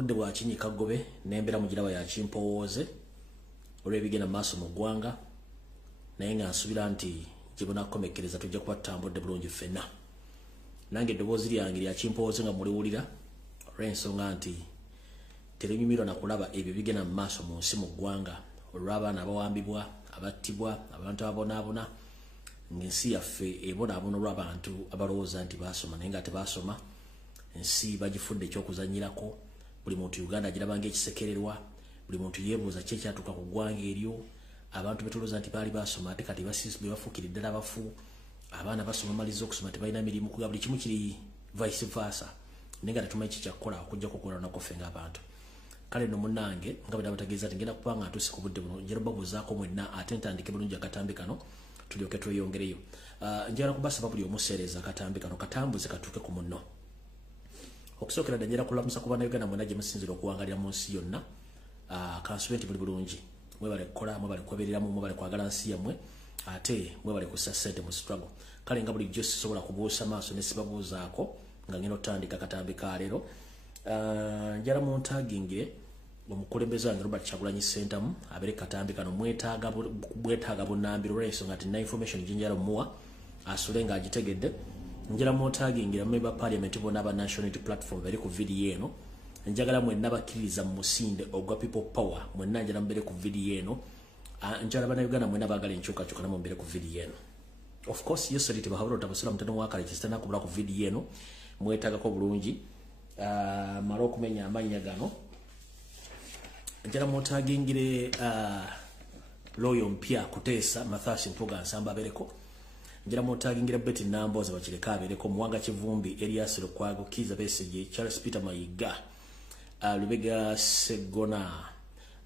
obudde bwa kinyika gobe nembera mugiraba ya kimpowooze olw'ebigenda maaso mu ggwanga naye nga nsubira nti gibona kukomekereza tujja kuba tutambudde bulungi ffenna nange eddoboozi lyange lya kimpowooze nga muliwulira olw'ensonga nti terunyumirwa na kulaba ebyo bigenda mu maaso mu nsi mu ggwanga olw'abaana abawambibwa abattibwa abantu abonaabona ng'ensi yaffe ebonaabona olw'abantu abalowooza nti baasoma naye nga tebaasoma ensi bagifudde ekyokuzanyirako buli muntu Uganda agiraba ng'ekisekererwa buli muntu yeebuuza ki ekyatuuka ku ggwanga eryo abantu betulowooza nti baali baasoma ate kati bafuukira ddala abafu abaana basoma maliza okusoma tebalina mirimu kuga buli kimu kiri vice versa naye nga tetumanyi kikyakkola okujjako okukolanako ffe ng'abantu kale nno munnange nga bwe nabategeeza ati ngenda kuba nga ntuuse ku budde buno njala babuuzaako mwenna ate ntandike bulungi akatambi kano tulyoke tweyongereyo njala kubasaba buli omuseereza akatambi kano katambuze katuuke ku munno okusookera ddala njala kulamusa ku bannayuganda mwenna gye musinzira okuwangalira mu nsi yonna kansube nti buli bulungi mwebale kukola mwebale kwebereramu mwebale kwagala nsi yammwe ate mwebale kussa ssente mu struggle kale nga bulijjo sisobola kubuusa maaso ne sibabuuzaako nga ngenda otandika akatambi ka leero njala muntagingire omukulembeze wange Robert Kyagulanyi Ssentamu abere katambi kano mwetaaga bunnambiro olw'ensonga nti na information gyenjala muwa asule nga agitegedde njala muntagingire member parliament bonna aba national unity platform bali ku video eno njagala mwenna bakkiriza mu musinde ogwa people power mwenna njala mbere ku video eno njala bannayuganda mwenna baagala enkyukakyuka namwe mbere ku video eno of course yesterday tebahabula otabasula mutano wakale kisitana kubula ku video eno mwetaagako bulungi mara okumenya amannya gano njala muntagingire loyo mpya kuteesa Mathasi Mpuga Nsamba abereko njala muntagingire Betty Namboza bakireka abereko Muwanga Kivumbi Elias Lukwago Kiza Besigye Charles Peter Mayiga Lubega Segona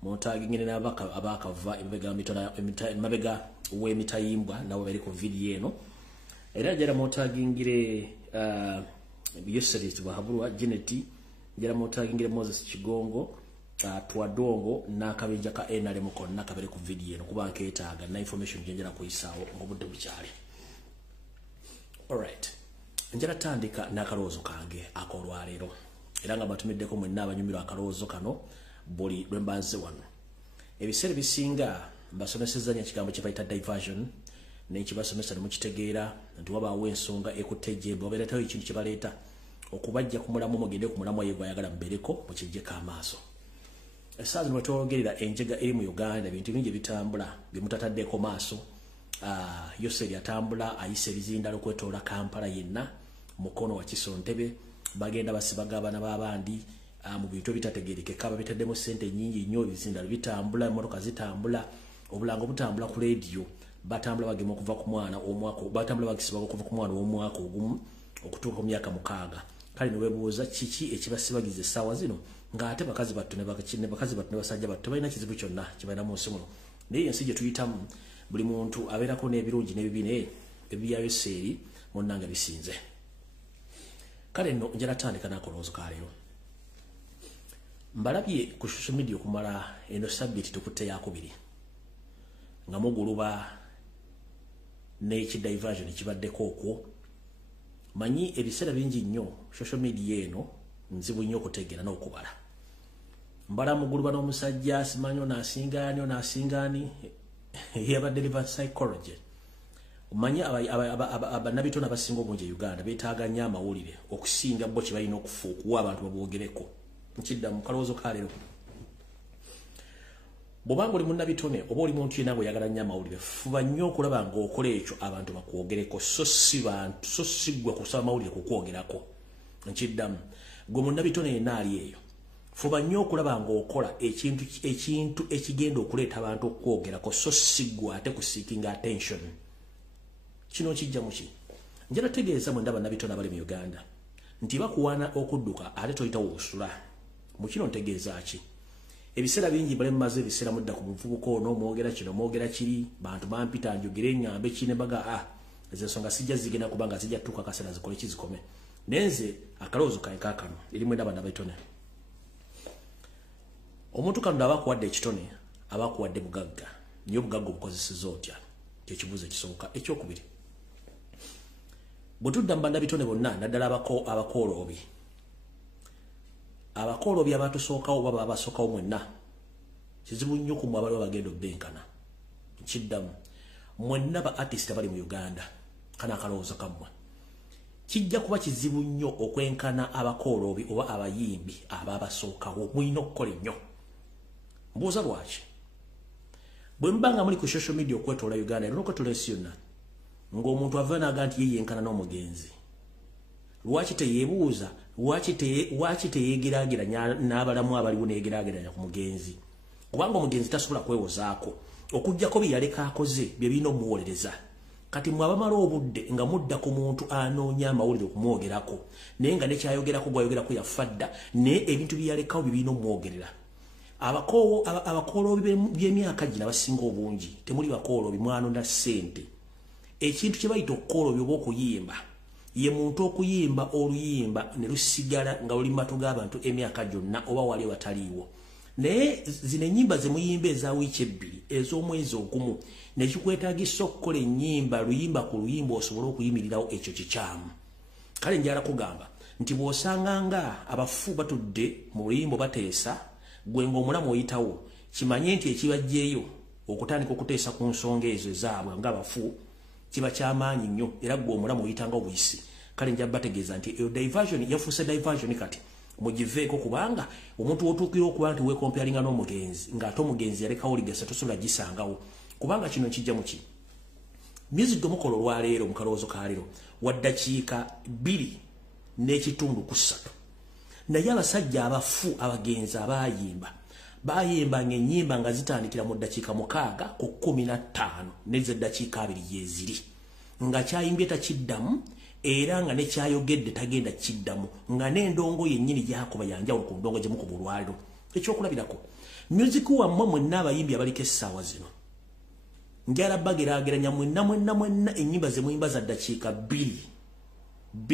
muntagingire abakava emabega w'emitayimbwa nabo bali ku video eno era njala muntagingire yesterday tubahabulwa Geneti njala muntagingire Moses Kigongo Twadongo n'akabenja ka NRM konna kabere ku video eno kuba nkeetaaga na information gyenjala kuyisaawo ng'obudde bukyali. Alright, njala tandika n'akalowoozo kange akolwaleero era nga batumiddeko mwenna abanyumirwa akalowoozo kano buli lwe mbanze wano. Ebiseera bisinga mbasomesezza nnyo ekigambo kye bayita diversion n'ekibasomesa ne mukitegeera nti wabaawo ensonga ekutte ejjembe obeeretawo ekintu kye baleeta okubajja ku mulamu mugende ku mulamu oyo gwayagala mubeereko mukiggyeeko amaaso. Essaazi mwe twogerera enjega eri mu Uganda ebintu bingi bitambula bimutataddeko maaso. Yose yatambula ayise ebizindalo kwetoola Kampala yenna mukono wa Kisontebe bagenda basibaga abaana b'abandi mu bintu bitategeerekeka babitaddemu ssente nnyingi nnyo ebizindalo bitambula emmotoka zitambula obulango butambula ku leediyo batambula bagema okuva ku mwana omwaka batambula bagisibaga okuva ku mwana w'omwaka ogumu okutuuka ku myaka 6 kale ne weebuuza kiki ekibasibagiza essaawa zino ng'ate bakazi battu ne basajja battu balina kizibu kyonna kye balina mu nsi muno naye ensi gye tuyitamu buli muntu abeerako n'ebirungi n'ebibi naye ebibyayo seeri munnanga bisinze. Kale nno njala tandika n'akalowoozo ka leero mbalabye ku social media okumala eno sabbiiti tukutte yakubiri nga muguluba n'ekidiversion ekibaddeko okwo manyi ebiseera bingi nnyo social media eno nzibu nnyo okutegeera n'okubala mbala muguluba n'omusajja simanyi onaasingaani yabadde liva psychology manyi abannabitone abasinga obungi e Uganda beetaaga nnyo amawulire okusinga bo kye balina okuwa abantu babwogereko nkidda mu kalowoozo ka leero bw'obanga oli munnabitone oba oli muntu yenna oyagala nnyo amawulire fuba nnyo okulaba ng'okola ekyo abantu bakwogereko so si ggwe kusaba amawulire kukwogerako nkiddamu gwe munnabitone yenna ali eyo fuba nnyo okulaba ng'okola ekintu ekigenda okuleeta abantu okwogerako so si ggwe ate kuseekinga attention. Kino kijja mu ki njala tegeeza mwenda bannabitone abali mu Uganda nti bakuwaana okudduka ate toyitawo osula mu kino ntegeeza ki ebiseera bingi bale mmaze ebiseera mudda ku muvubuka ono mwogera kino mwogera kiri bantu bampita njogere ngambe kine baga ezo ensonga sijja zigenda kubanga zijja tuuka kaseera zikole kizikome nenze akalowoozo kange kaakano eri mwenda bannabitone omuntu kano abakuwadde ekitone abakuwadde bugagga niyo bugagga obukozeseza otya kyekibuuzo ekisooka. Ekyokubiri bwe tudda mu bannabitone bonna naddala abakooloobi abakolo byabatusookawo baba abasookawo mwenna kizibu nnyo ku mwabali wabagenda obbenkana kiddamu mwenna ba artist abali mu Uganda kana akalowoozo kammwe kijja kuba kizibu nnyo okwenkana abakolobi oba abayimbi ababasookawo mulina okukola nnyo mbuuza lwaki bwe mbanga muli ku social media okwetoola Uganda era okwetoola ensi yonna ng'omuntu ava n'aga nti yeyenkana n'omugenzi lwaki teyeebuuza lwaki teyeegeraageranya n'abalamu abaliwo neyegeraageranya ku mugenzi kubanga omugenzi tasobola kwewozaako okujjako bye yaleka akoze bye birina omuwolereza kati mwabamala obudde nga mudda ku muntu anoonya amawulire okumwogerako naye nga nekyayogerako gwayogerako yafadda naye ebintu bye yalekawo bye birina omwogerera abakooloobi by'emyaka gino abasinga obungi temuli bakooloobi mwanonda ssente ekintu kye bayita okukooloobi oba okuyimba ye muntu okuyimba oluyimba ne lusigala nga luli matu g'abantu emyaka gyonna oba wali wataliiwo naye zino ennyimba ze muyimba eza wiiki ebbiri ez'omwezi ogumu nekikwetaagisa okukola ennyimba luyimba ku luyimba osobole okuyimirirawo ekyo kikyamu kale njala kugamba nti bw'osanganga abafu batudde mu luyimba bateesa gwe ng'omulamu oyitawo kimanye nti ekibajjeeyo okutandika okuteesa ku nsonga ezo ezaabwe ng'abafu kiba kyamaanyi nnyo era gwe omulamu oyitanga obuyisi kale nja bategeeza nti eyo diversion yafuuse diversion kati mugiveeko kubanga omuntu wotuukira okuba nti weekomparinga n'omugenzi ng'ate omugenzi yalekawo ligasa tosobola gisangawo kubanga kino kijja muki music omukolo olwaleero mu kalowoozo ka leero wa ddakiika 2.3 naye abasajja abafu abagenzi bayimba ng'ennyimba nga zitandikira mu ddakiika 6 ku 15 n'ez'eddakiika 2 yeziri nga kyayimbye takiddamu era nga nekyayogedde tagenda kiddamu nga n'endongo yennyini gyakuba yanjawulo ku ndongo gyemukuba olwaliro ekyokulabirako music wammwe mwenna abayimbi abaliko essaawa zino njala bageraageranya mwenna ennyimba ze muyimba za ddakiika 2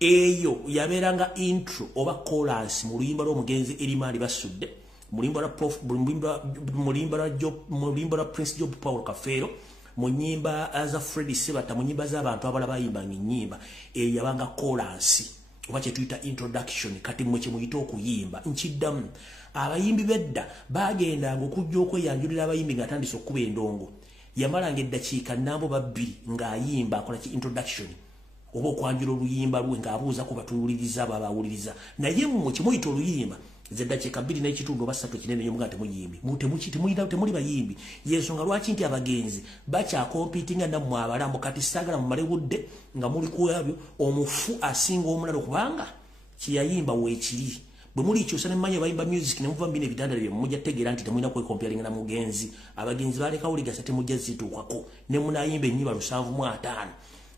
eyo yabeeranga intro oba chorus mu luyimba lw'omugenzi erimaali basudde mu luyimba lwa Prince Job Paul Kafeero mu nnyimba za Freddy Sebata mu nnyimba z'abantu abalala bayimbanga ennyimba eyo yabanga chorus oba kye tuyita introduction kati mmwe kye muyita okuyimba nkiddamu abayimbi bedda bagendanga okujja okweyanjulira abayimbi ng'atandise okukuba endongo yamalanga eddakiika nabo 2 ng'ayimba akola ki introduction oba okwanjula oluyimba lwe ng'abuuza ku batuwuliriza babawuliriza naye mmwe kimuyita oluyimba zeddakiika 2.3 oba 3 kinene nnyo nga temuyimbi temuli bayimbi yensonga lwaki nti abagenzi bakyakompitinga nammwe abalamu kati saagala mumale budde nga muli kwabyo omufu asinga omulala kubanga kyeyayimba weekiri bwe mulikyusa nemmanyi bayimba music nemuva mbina ebitandalo bye mujja tegeera nti temulina kwekomparinga na mugenzi abagenzi balekawo ligasa temujja zituukako ne munayimba ennyimba 7.5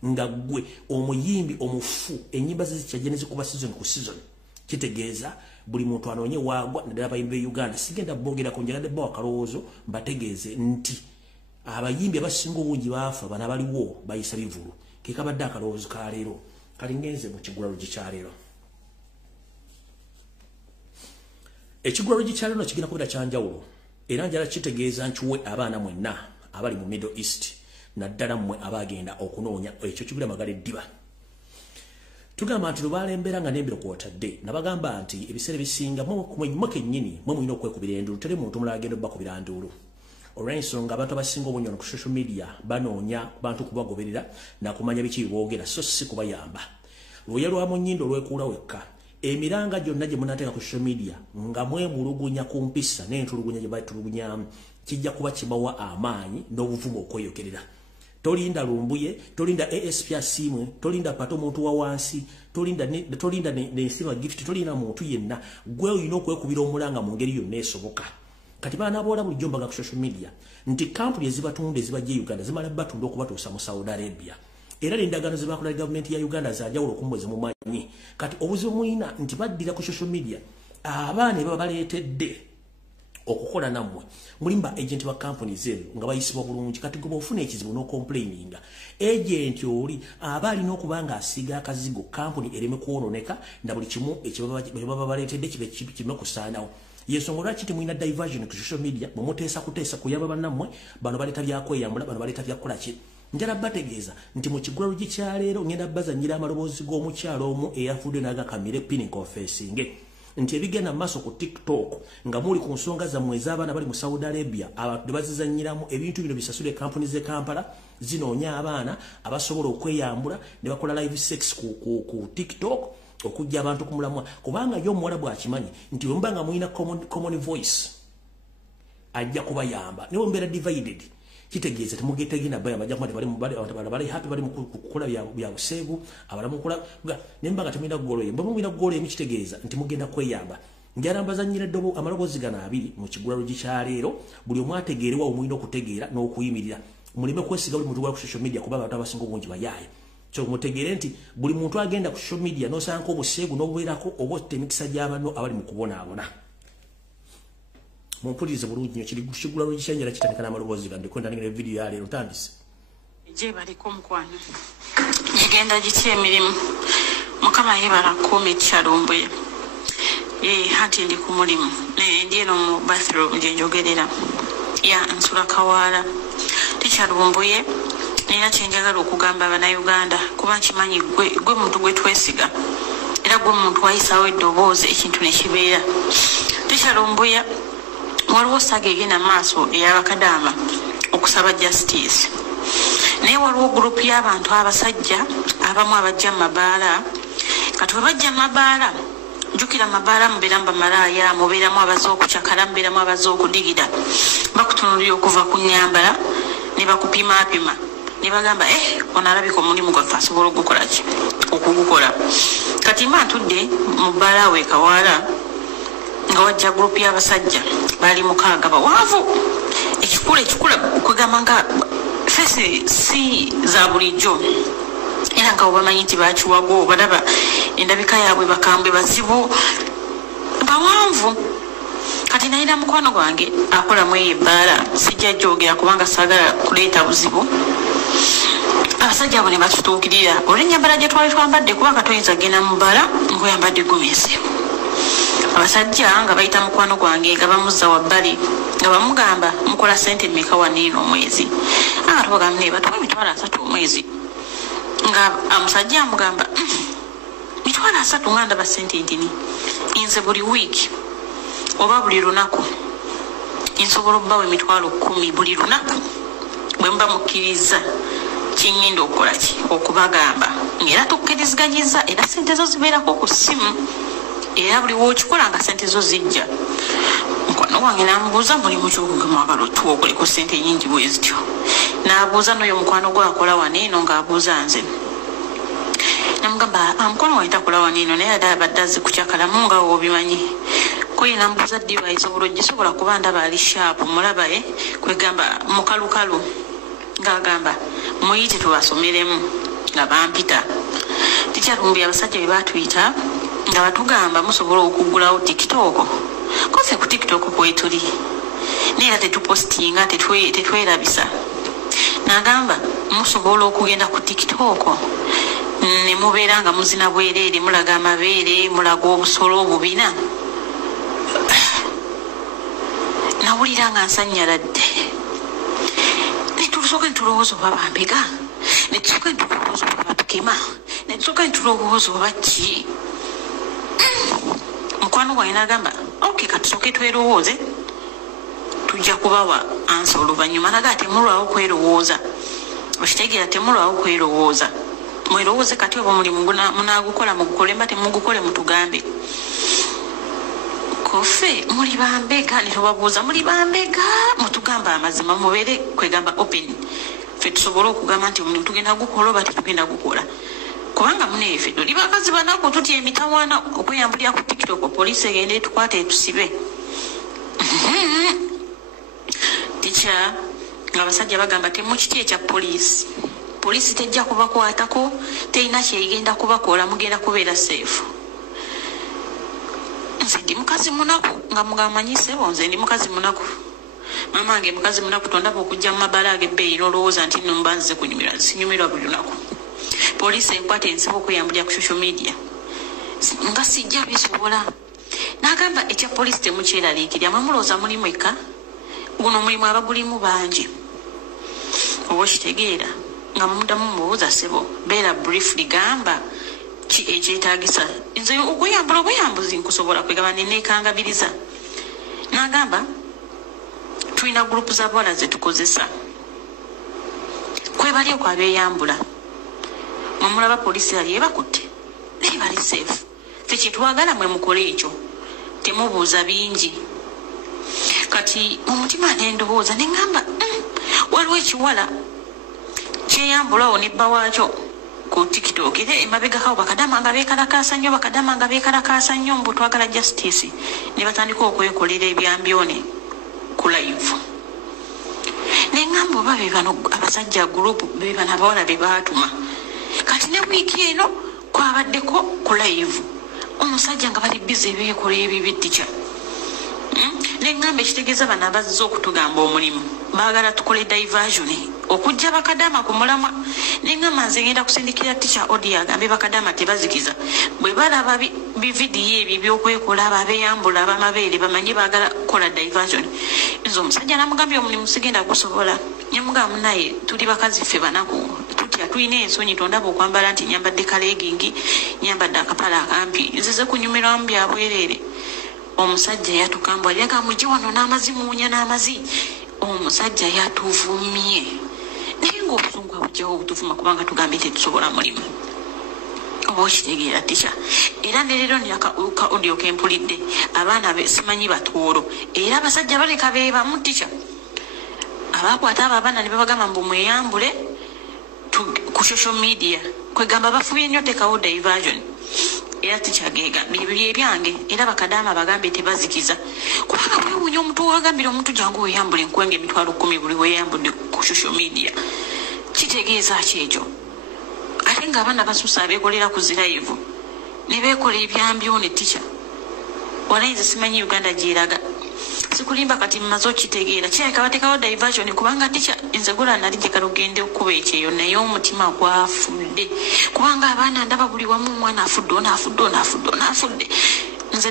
nga gwe omuyimbi omufu ennyimba ze zikyajja ne zikuba season ku season kitegeeza buli muntu anoonye waagwa naddala abayimbi Uganda sigenda bogerako njagadde bawa kalowoozo mbategeeze nti abayimbi abasinga obungi baafa bana baliwo bayisa bivulu kekabadde akalowoozo ka leero kalingenze mu kigulalo gikyaleero ekigulalo gikyaleero kigenda kubeera kyanjawulo era njala kitegeeza nkiwe abaana mwenna abali mu Middle East naddala mmwe abagenda okunoonya ekyo kigula magala eddiba tugamba nti lubalembera nga nembiro kwotadde nabagamba nti ebiseera ebisinga mwe kennyini mwe mulina okwekubira enduulu tere muntu omulala agenda obbakubira nduulu olw'ensonga abantu abasinga obunyono ku social media banoonya bantu kubagoberera nakumanya biki boogera so si kubayamba luya lwa mu nnyindo olwekuula wekka emiranga gyonna gye munateeka ku social media nga mwemulugunya ku mpisa n'entulugunya gye batulugunyamu kijja kuba kibawa amaanyi n'obuvumu okweyogerera tolinda Lumbuye tolinda ASP asimwe tolinda pato muntu wa wansi tolinda n'ensiba gift tolinda muntu yenna gwe olina okwekubira omulanga mu ngeri yonna esoboka kati baana boola bulijjo mbaga ku social media nti kampuni ezibatunda ezibajja Uganda zimala batunda okubatuusa mu Saudi Arabia era n'endagaano zebakola gavumenti ya Uganda zanjawulo okumwezi mumanyi kati obuzibu mulina nti baddira ku social media abaana baba baleetedde okukola nammwe mulimba agent wa company zenu nga bayisibwa bulungi kati gwe ofuna ekizibu no complaininga agent oli aba alina okubanga asiga akazigo company ereme kuwononeka na buli kimu ekibaba baleetedde kibe kusaanawo yensonga lwaki temulina diversion ku social media mumuteesa kuteesa kuyaba bannammwe bano baleeta byakweyambula bano baleeta byakukola ki njala bategeeza nti mu kigwalo gikyaleero ngenda bazanyira amaloboozi g'omukyalo omu eyafudde n'agakamire pinning confessing nti ebigenda maaso ku TikTok nga muli ku nsonga za mwezi abaana bali mu Saudi Arabia abantu bazizanyiramu ebintu bino bisasule kampuni ze Kampala zinoonya abaana abasobola okweyambula ne bakola live sex ku TikTok okujja abantu kumulamwa kubanga yo muwala bwakimanyi nti mbanga muina common voice ajja kubayamba ne mbera divided kitegeeza temugetegina bayamba ajja kumati bali happy bali mukukola bya buseegu abalamu kola nembaga temina goloye mbona mwina goloye mukitegeeza nti mugenda kweyamba njarambaza nyira dobo amalogozi gana abiri mu kigulalo gikyaleero buli omwategeerewa omwina okutegeera n'okuyimirira mulime kwesiga buli muntu ku social media kuba abantu abasinga obungi bayaye kyo mutegeere nti buli muntu agenda ku social media n'osanka obuseegu n'obubeerako obotte emikisa gy'abantu abali mu kubonaabona mumpulirize bulungi nnyo kiri kigulalo gikyanjala kitandika n'amaloboozi gandi kwenda nengera video ya leero ntandise je baliko mukwano gigenda gitya emirimu mukama yebala kuuma ekyalumbuye hati ndi ku mulimu ndi eno mu bathroom gye njogerera ya nsula kawaala tikyalumbuye nina kyenjagala okugamba Abannayuganda kuba nkimanyi gwe muntu gwe twesiga era gwe muntu wayisawo eddoboozi ekintu ne kibeera tikyalumbuye waliwo saga egenda maaso ey'abakadaama okusaba justice naye waliwo gurupu y'abantu abasajja abamu abajja mu mabaala kati bwe bajja mu mabaala jukira mabaala mubeeramu bamalaaya mubeeramu abaza okucakala mubeeramu abaza okudigira bakutunulira okuva ku nnyambala ne bakupimaapima ne bagamba onalabika omulimu gwaffe asobola okugukola kati mba ntudde mu bbaala we Kawaala nga wajja gurupu y'abasajja bali mukaaga bawanvu ekikula kwegamba nga fesi si za bulijjo era nga obamanyi nti bakiwago balaba endabika yaabwe bakambwe bazibu bawanvu kati nayina mukwano gwange akolamu eyo ebbaala sijja jogera kubanga saagala kuleeta buzibu abasajja abo ne batutuukirira olw'ennyambala gye twali twambadde kubanga toyinza genda mu bbaala ng'oyambadde gomesi abasajja nga bayita mukwano gwange nga bamuzza wabbali nga bamugamba mukola sente mmeka waniino omwezi nga tubagamba ne batuwa $3 omwezi nga omusajja amugamba $3 nga ndaba sente ntini nze buli wiiki oba buli lunaku nsobola obbawo $10,000 buli lunaku bwe muba mukkiriza kiŋŋenda okukola ki okubagamba ng'era tukkiriziganyizza era sente zo zibeerako ku ssimu era buli wookikola nga sente zo zijja mukwano gwange n'amubuuza mulimu ky'okugema tuwa okoleko sente nyingi bwe zityo n'abuuza n'oyo mukwano gwe akola waneeno ng'abuuza nze namugamba mukwano wange takola waneeno naye abadde azze kukyakalamu nga woobimanyi koye n'amubuuza ddi bayisobola ogisobola kuba ndaba ali shaapu mulaba kwegamba mukalukalu ng'agamba muyite tubasomeremu nga bampita tikyalumbuye abasajja bye batuyita nga batugamba musobola okugulawo TikTok kofe ku TikTok kwetuli neera tetupostinga tetwerabisa nagamba musobola okugenda ku TikTok ne mubeera nga muzina bwereere mulaga amabeere mulaga obusolo obubina nawulira nga nsanyaladde netusooka netulowooza oba bambega netusooka netulowooza oba batukema netusooka netulowooza oba ki mukwano gwange n'agamba katusooke twerowooze tujja kubawa ansa oluvannyuma naga temulwawo kwerowooza okitegeera temulwawo kwerowooza mwerowooze kati oba omulimu munaagukola mugukole mba temugukole mutugambe kofe muli bambega netubabuuza muli bambega mutugamba amazima mubeere kwegamba open ffe tusobole okugamba nti omulimu tugenda gukola oba tetugenda gukola kubanga muneefe tuli bakazi banako tutya emitawaana okweyambulira ku TikTok poliisi egenda etukwata etusibe tikya nga abasajja bagamba temukitya ekya poliisi tejja kubakwatako terina kyegenda kubakola mugenda kubeera seefu nze ndi mukazi munaku nga mugamanyisebo nze ndi mukazi munaku mama wange mukazi munaku tondaba okujja mu mabaala ag'ebbeeyi n'olowooza nti nno mba nze kunyumirwa sinyumirwa buli lunaku poliisi enkwata ensiba okweyambulira ku social media nga sijja bisobola n'agamba ekya poliisi temukyeraliikirya mwemulowooza mulimu eka guno omulimu abagulimu bangi oba okitegeera nga muddamu mubuuza sebo beera brief ligamba ki ekyetaagisa nze okuyambula obuyambuzi nkusobola kwegaba nenekangabiriza nagamba tulina gurupu za bwala zetukozesa kwebali okwabeyambula mwamulaba polisi yali ebakutte naye bali safe fe kyetwagala mwe mukole ekyo temubuuza bingi kati mu mutima nendowooza neŋŋamba waliwo ekiwala kyeyambulawo nebba waakyo ku TikTok era emabegakawo bakadama nga beekalakaasa nnyo mbu twagala justice ne batandika okwekolera ebyambyone ku live neŋŋamba oba be bano abasajja gurupu be bano abawala be baatuma kati ne wiiki eno kwabaddeko ku live omusajja nga bali bize beekola ebibi tica neŋŋamba ekitegeeza bano abazze okutugamba omulimu baagala tukole diversion okujja bakadama ku mulamwa neŋŋamba nze ngenda kusindikira tica audio agambe bakadama tebazikiza bwe balaba bividiyo ebyo byokwekola ababeyambula abamabeere bamanye baagala kukola diversion nze omusajja namugambye omulimu sigenda gusobola nyamugamba naye tuli bakazi ffe banaku tutya tulina ensonyi tondaba okwambala nti nyambadde kalegingi nyambadde akapala akampi nzize kunyumirwamu byabwereere omusajja yatukambwa lyaga mujje wano n'amazimuunya n'amazi omusajja yatuvumye naye ng'obusungu abujjawo obutuvuma kubanga tugambye tetusobola mulimu oba okitegeera tica era neleero nyaka audio kempulidde abaana simanyi batoolo era abasajja baleka beebamu tica abakwata abo abaana ne babagamba mbu mweyambule ku social media kwegamba bafubye nnyo tekawo diversion era tikyagega bibiri ebyange era bakadama bagambe tebazikiza kubanga bwewunya omuntu wagambira omuntu jangu weyambule enkwenge emitwalo 10 buli weyambudde ku social media kitegeeza kyekyo ate nga abaana basusa abeekolera ku ziraivu ne beekola ebyambyone tica walayinze simanyi Uganda gyeraga sikulimba kati mmaze okitegeera kirabika batekawo diversion kubanga tica nze gula nali gyekala ogende okuba ekyeyo naye omutima gwafudde kubanga abaana ndaba buli wamu omwana afudde nze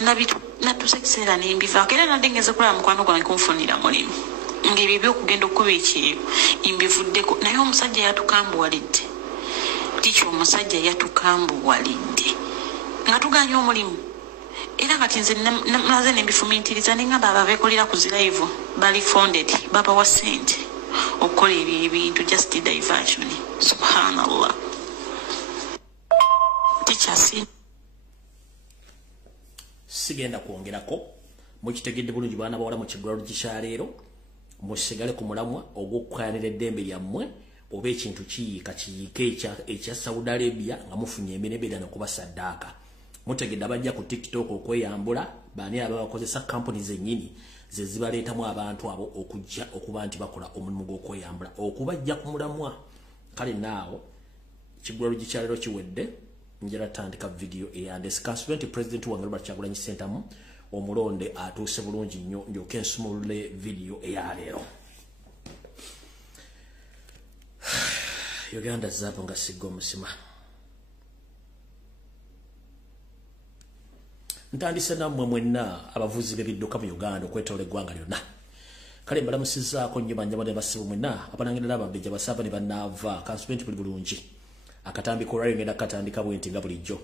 natuse ekiseera nembivaako era nadde ngeze kulaba mukwano gwange kunfunira mulimu ng'ebyo ebyokugenda okuba ekyeyo mbivuddeko naye omusajja yatukambuwalidde tica omusajja yatukambuwalidde nga tuganya omulimu era kati nze naze nembifumiitiriza neŋŋamba ababeekolera ku ziraivu bali funded babawa ssente okukola ebyo ebintu just diversion subhanallah tikyasi sigenda kwongerako mukitegedde bulungi baana bawala mu kiggwalo kikyaleero musigale ku mulamwa ogw'okukwanira eddembe lyammwe oba ekintu kiyiika ekya Saudi Arabia nga mufunye emirembe era nokuba saddaaka mutegedde abajja ku TikTok okweyambula baani ababakozesa kampuni zennyini ze zibaleetamu abantu abo okujja okuba nti bakola omulimu gw'okweyambula okubajja ku mulamwa kale naawo kiggwalo gikyaleero kiwedde njala tandika video eyandesikansubira nti President wange Robert Kyagulanyi Ssentamu omulonde atuuse bulungi nnyo ndyoke nsumulule video eyaleero Uganda zaapo nga sigga omusima ntandise nammwe mwenna abavuzi b'ebidduka mu Uganda okwetoola eggwanga lyonna kale mbalamusizaako nnyo banyama ne basibu mwenna abanangira n'abambejja basaba ne bannaava kansubira nti buli bulungi akatambi kolwayo ngenda katandika bwenti nga bulijjo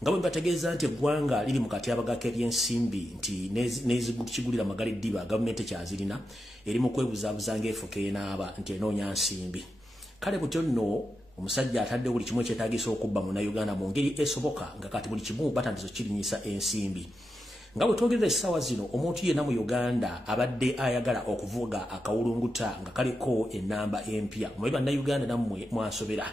nga bwe mbategeeza nti eggwanga liri mu katyabaga k'ebyensimbi nti n'ezikigulira magala eddiba gavumenti kyazirina eri mu kwebuzaabuza ng'efuka enaaba nti enoonya nsimbi kale butyo nno omusajja atadde buli kimu ekyetaagisa okubba munnayuganda mu ngeri esoboka nga kati buli kimu Butandise kirinyisa ensimbi nga bwe twogerera essaawa zino omuntu yenna mu Uganda abadde ayagala okuvuga akawulunguta nga kaliko ennamba empya mwe bannayuganda nammwe mwasobera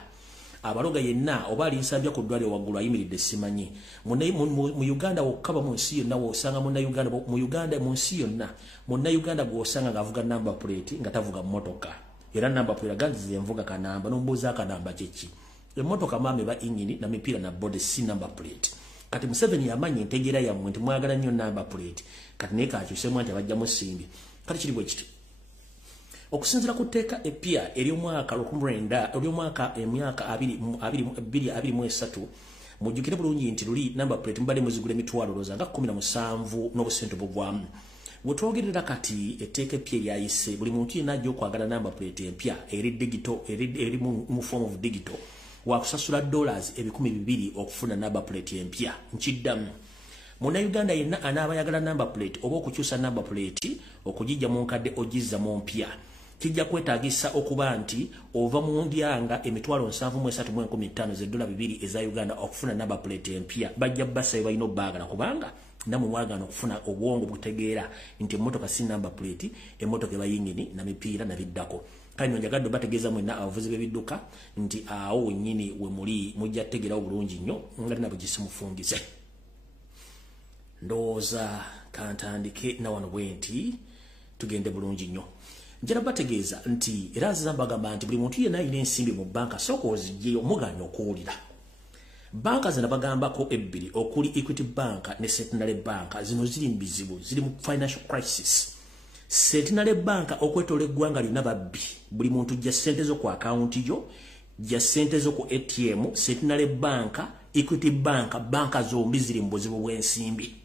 abaloga yenna oba alinsambya ku ddwaliro waggulu ayimiridde simanyi mu Uganda wokkaba mu nsi yonna wosanga munnayuganda mu Uganda mu nsi yonna munnayuganda gw'osanga ng'avuga namba plate nga tavuga mmotoka era namba plate ganzize envuga kanamba n'ombuuza akanamba kyeki emmotoka maame ba ingini na mipiira na bode si namba plate kati Museveni yamanya entegeera yammwe nti mwagala nnyo namba plate kati naye kakyusemu nti abajjamu simbi kati kiri bwe kiti okusinzira ku tteeka eppya ery'omwaka emyaka 2023 mujjukire bulungi nti luli namba plate mubadde muzigula emitwalo looza nga 17 n'obusente bugwamu wetwogerera kati etteeka eppya eryayise buli muntu yenna ajja okwagala namba plate empya eri digital eri mu form of digital wakusasula dollars $200 okufuna number plate empya nchiddamu Muna Uganda yenna anabayagala number plate oba okukyusa number plate okujijja mu nkadde ogizza mu mpya kijja kwetaagisa okuba nti ova mu ndyanga emitwalo 7,315 $2 eza Uganda okufuna number plate empya bajja bassa balina baagala kubanga namwe mwagana okufuna obwongo butegeera nti emmotoka si number plate emmotoka bayingini na mipiira na biddako kano njagadde bategeeza mwenna abavuzi b'ebidduka nti awo nnyini we muli mujja tegeerawo bulungi nnyo nga nabo gisimufungize ndowooza kantandike na wano bwenti tugende bulungi nnyo njala bategeeza nti era zambagamba nti buli muntu yenna alina ensimbi mu banka sooka ozigyeyo muganya okuwulira banka zino bagambako ebbiri okuli Equity Bank ne Centenary Bank zino ziri mbizibu ziri mu financial crisis Centenary Bank okwetola eggwanga lyonna babbi buli muntu jja ssente zo ku akaunti yo jja ssente zo ku ATM Centenary Bank Equity Bank banka zombi ziri mu buzibu bw'ensimbi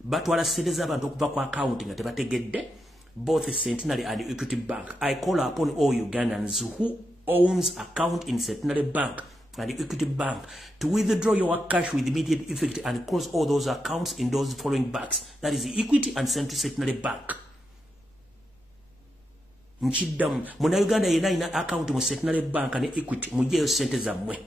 batwala ssente z'abantu okuva ku akaunti nga tebategedde both Centenary and Equity Bank. I call upon all Ugandans who owns account in Centenary Bank and Equity Bank to withdraw your cash with immediate effect and close all those accounts in those following banks. That is Equity and Centenary Bank. Nchiddamu muna Uganda yenna ina account mu Centenary Bank and Equity mujeyo ssente zammwe.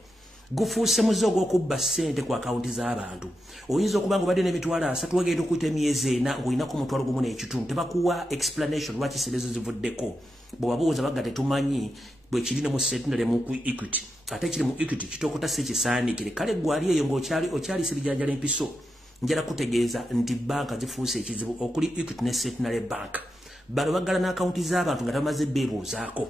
Gufuuse muzogo okubba ssente ku akaunti z'abantu. Oyinza okuba nga obadde n'emitwalo 3 wagenda okuyita emyezi 4 ng'olinako omutwalo gumu n'ekitundu tebakuwa explanation lwaki ssente zo zivuddeko bwebabuuza baga tetumanyi bwe kiri ne mu Centenary mu Equity ate kiri mu Equity kitokota si kisaaniikire kale gwali eyo ng'okyali sibijanjala empiso njala kutegeeza nti banka zifuuse ekizibu okuli Equity ne Centenary Bank bano baggala n'akaunti z'abantu nga tamaze beebuuzaako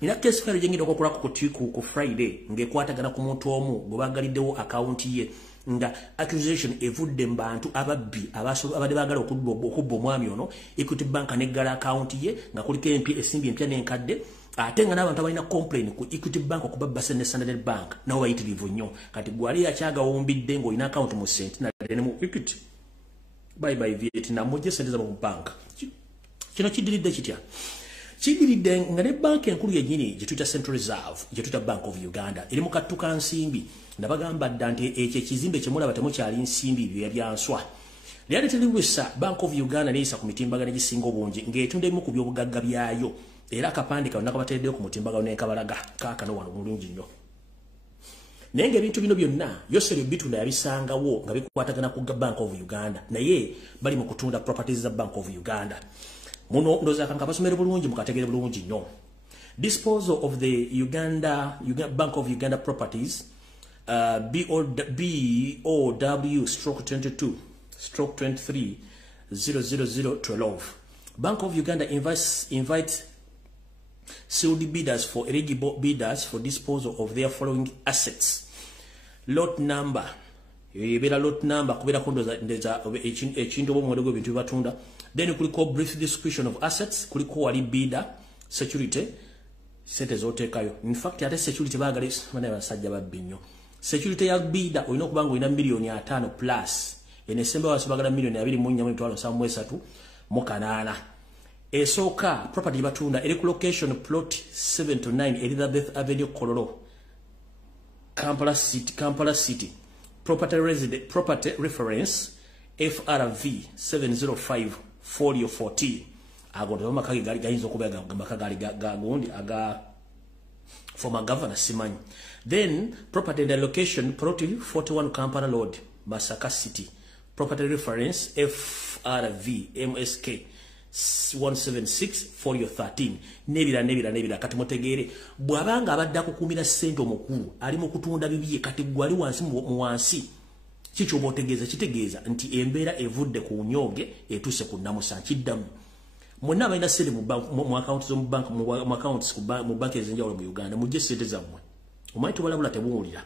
nina case file jengida okukolako ku Friday ng'ekwatagana ku muntu omu gwe baggaliddewo akaunti ye nga accusation evudde mbantu ababbi abadde baagala okubba omwami ono Equity Bank neggala akaunti ye nga kuliko esimbi empya n'enkadde ate nga n'abantu abalina complain ku Equity Bank okubba ne Standard Bank nawo bayitirivu nnyo kati gwali akyagawumbidde ng'olina akaunti mu Centenary ne mu Equity bye Vietnam mujje ssente zabo mu banka kino kidiridde kitya kidiridde nga ne banka enkulu yennyini gye tuyita Central Reserve gye tuyita Bank of Uganda eri mu kattuka nsimbi nabagamba dda nti ekyo ekizimbe kye mulaba temukyali nsimbi byanswa lyali teliwisa Bank of Uganda neeyisa ku mitimbagano egisinga obungi ng'etunda ebimu ku by'obugagga byayo era akapande kano nakabatereddeyo ku mutimbagano n'ekabalaga kaakano wano bulungi nnyo naye ng'ebintu bino byonna Yoseri bitunda yabisangawo nga bikwatagana ku Bank of Uganda naye bali mu kutunda properties za Bank of Uganda muno ndoza kanga basomere bulungi mukategere bulungi nnyo disposal of the Bank of Uganda properties BOW/22/23/00012 Bank of Uganda invites sealed bidders for eligible bidders for disposal of their following assets lot number kubera kondoza ndeza ekintu obumwede gw'ebintu bibatunda then kuliko brief description of assets kuliko wali bidder security sente zoteekayo in fact ate security baagala bana basajja babbi nnyo security ya bidder olina okuba nga olina millioni 5 plus enesembe wasibagala millioni 2.3 esooka property batunda eri ku location plot 7 to 9 Elizabeth Avenue Kololo Kampala City property reference FRV 705/4014 agondo makagi gali gayinzo kubaga makagi gagundi aga former governor Simanyi then property and location plot 41 Kampala Road Masaka City property reference FRV MSK 176/4013 nebira kati mutegeere bwabanga abadde akukumira ssente omukulu ali mu kutunda bibye kati gwali wansi mu wansi kicho botegeeza kitegeeza nti embeera evudde ku nyoge etuse ku namusa kiddamu mwenna abalina ssente mu accounts mu bank mu accounts mu bank ezenjawulo mu Uganda mujje ssente zammwe omanyi tubalabula tebuwulira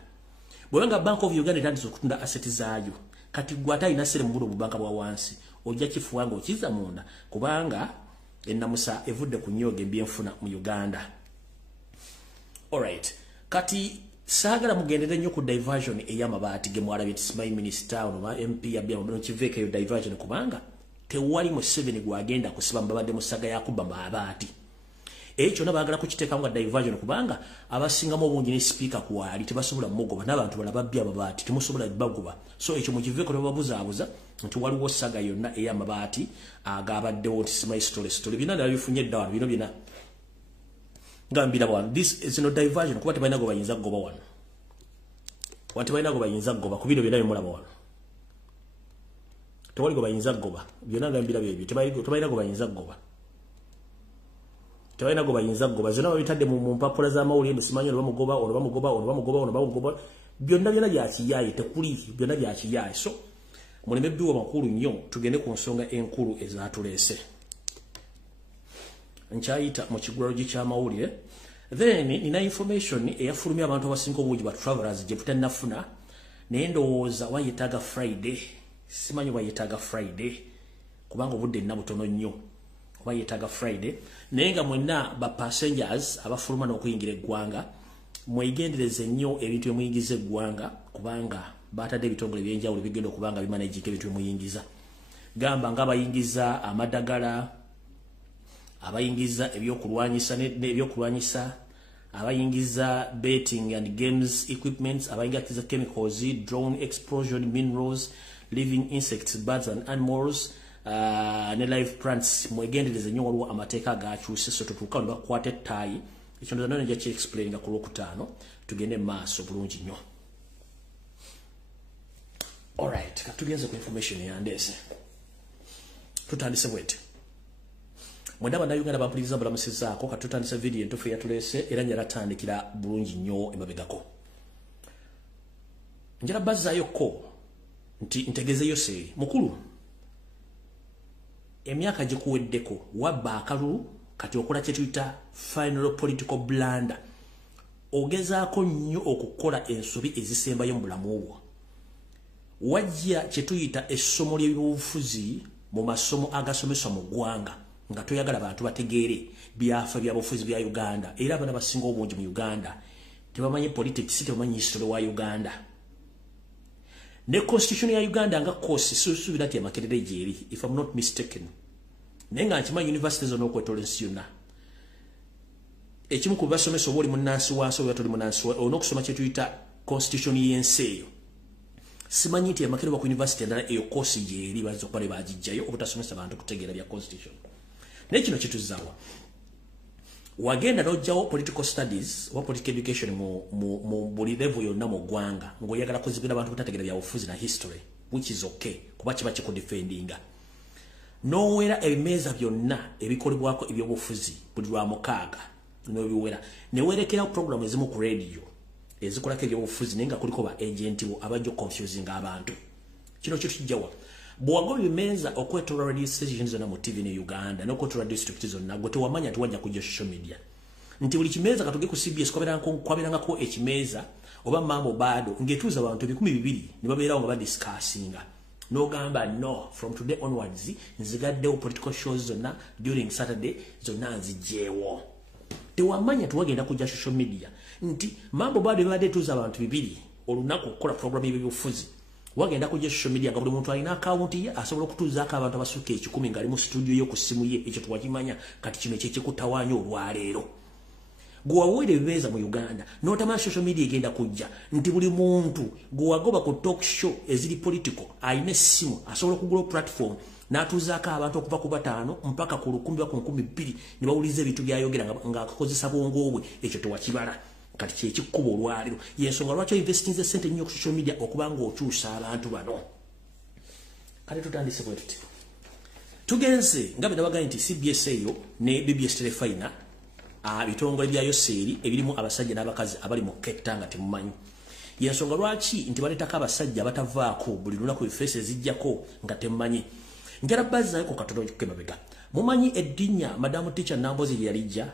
bwebanga Bank of Uganda etandise okutunda asset zaayo kati gwata ina ssente mu banka bwa wansi ojja kifuwanga okiza munda kubanga ennamusa evudde ku nyoge mbyenfuna mu Uganda. Alright, kati saagala mugendere nnyo ku diversion ey'amabaati ge mwalabye Simanyi Minister ono MP yabya mu kiveke yo diversion kubanga tewali mu 7 gwagenda kusiba mbabadde musaga yakuba mabaati ekyo nabagala kukiteeka nga diversion kubanga abasingamu obungi ne speaker kuwali tebasobola mugoba n'abantu balababbi amabaati temusobola bagoba so ekyo mukiveko babuzaabuza nti waliwo saga yonna ey'amabaati agabaddewo nti simanyi story bina nabifunye dda wano bino bina ngambira wano this is no diversion kuba tebalina go bayinza kugoba wano wati balina go bayinza kugoba ku bino byonna bimulaba wano tewali go bayinza kugoba byonna ngambira byebyo tebalina go bayinza kugoba tebalina go bayinza kugoba zonna babitadde mu mpapula z'amawulire simanyi bamugoba byonna bya kiyaye tekuli byonna bya kiyaye so muleme biwa makulu nnyo tugende ku nsonga enkulu ezatuleese nkyayita mu kigwaro ky'amawulire then nina information eyafulumya abantu abasinga obungi ba travelers gye tutannafuna naye ndowooza wayetaaga Friday simanyi wayetaaga Friday kubanga obudde nna butono nnyo wayetaaga Friday naye nga mwenna ba passengers abafuluma n'okuyingira eggwanga mwegendereze nnyo ebintu byemuyingiza eggwanga kubanga batadde ebitongole ebyenjawulo bigenda okubanga bimanagika ebintu byemuyingiza gamba ng'abayingiza amadagala abayingiza ebyokulwanyisa abayingiza betting and games equipments abayingiza chemicals drone explosion minerals living insects birds and animals ne live plants mwegendereze nnyo waliwo amateeka agakyuse so tutuuka ne bakwata ettaayi ekyo ndoza none nja explaininga ku Lwokutaano tugende maaso bulungi nnyo. Alright, katugenze ku information yandeese tutandise bwete mwenda bannayuganda bampuliriza balamusizaako katutandisa video entufu yatuleese era njala tandikira bulungi nnyo emabegako njala bazzayoko nti ntegezeyo seeri mukulu emyaka gikuweddeko wabba akalulu kati okola kye tuyita final political blunder ogezaako nnyo okukola ensobi ezisembayo mu bulamu bwo wajja kye tuyita essomo ly'ebyobufuzi mu masomo agasomeswa mu ggwanga nga toyagala bantu bategeere byafa byabufuzi bya Uganda era abana basinga obungi mu Uganda tebamanyi politics tebamanyi history wa Uganda ne constitution ya Uganda nga course suubira ati amakerere gyeri if I'm not mistaken nenga nkimanyi universities onokwetolensi yonna ekimu ku basomesa oba oli munnansi wansi oba toli munnansi olina okusoma kye tuyita constitution y'ensi eyo simanyi nti amakerere ku university endala eyo course gyeri bazza okuba ne bagijjayo obutasomesa bantu kutegeera bya constitution nekino kituzaawa wagenda n'ojjawo political studies oba political education mu buli level yonna mu ggwanga ng'oyagala kuzibira abantu butategeera bya bufuzi na history which is okay kuba kiba kikudefendinga n'owera ebimeeza byonna ebikolebwako ebyobufuzi buli lwa mukaaga n'obiwera newerekerawo programu ezimu ku radio ezikolako ebyobufuzi naye nga kuliko ba agenti bo abajja confusing abantu kino kyo kijjawa bw'agoba ebimeeza okwetoolwa radio station zonna mu TV ne Uganda n'okwetoolwa district zonna gwe tewamanya nti wajja kujja social media nti buli kimeeza katuge ku CBS kwaberangako ekimeeza oba mambo bado ng'etuuza abantu 200 ne babeerawo nga badiscussinga n'ogamba no from today onwards nzigaddewo political shows zonna during Saturday zonna nzigyewo tewamanya tuwagenda kujja social media nti mambo bado ebadde etuuza abantu 200 olunaku okukola programu y'ebyobufuzi wagenda kujja social media nga buli muntu alina account ye asobola okutuuzaako abantu abasukka 10 ng'ali mu studio yo ku ssimu ye ekyo tuwakimanya kati kino kyekikutawaanya olwaleero gwe waweera ebimeeza mu Uganda n'otamanya social media egenda kujja nti buli muntu gwe wagoba ku talk show eziri political alina essimu asobola okugula platform n'atuuzaako abantu okuva ku 5 mpaka ku 1,200 ne bawuliza ebintu byayogera ng'akozesa bwongo bwe ekyo tewakibala kati kyekikkuba olwaliro yensonga lwaki investinze sente nnyo ku social media okubanga okyusa abantu bano kale tutandise bwe tuti tugenze nga bwe nabagambye nti CBS eyo ne BBS Telefina bitongole byayo seeri ebirimu abasajja n'abakazi abali mu ketta nga temumanyi yensonga lwaki nti baleetako abasajja batavaako buli lunaku efeesi ezijjako nga temumanyi njala bazzayoko katono kemabega mumanyi eddinya madamu teacher Nambozi lye yalijja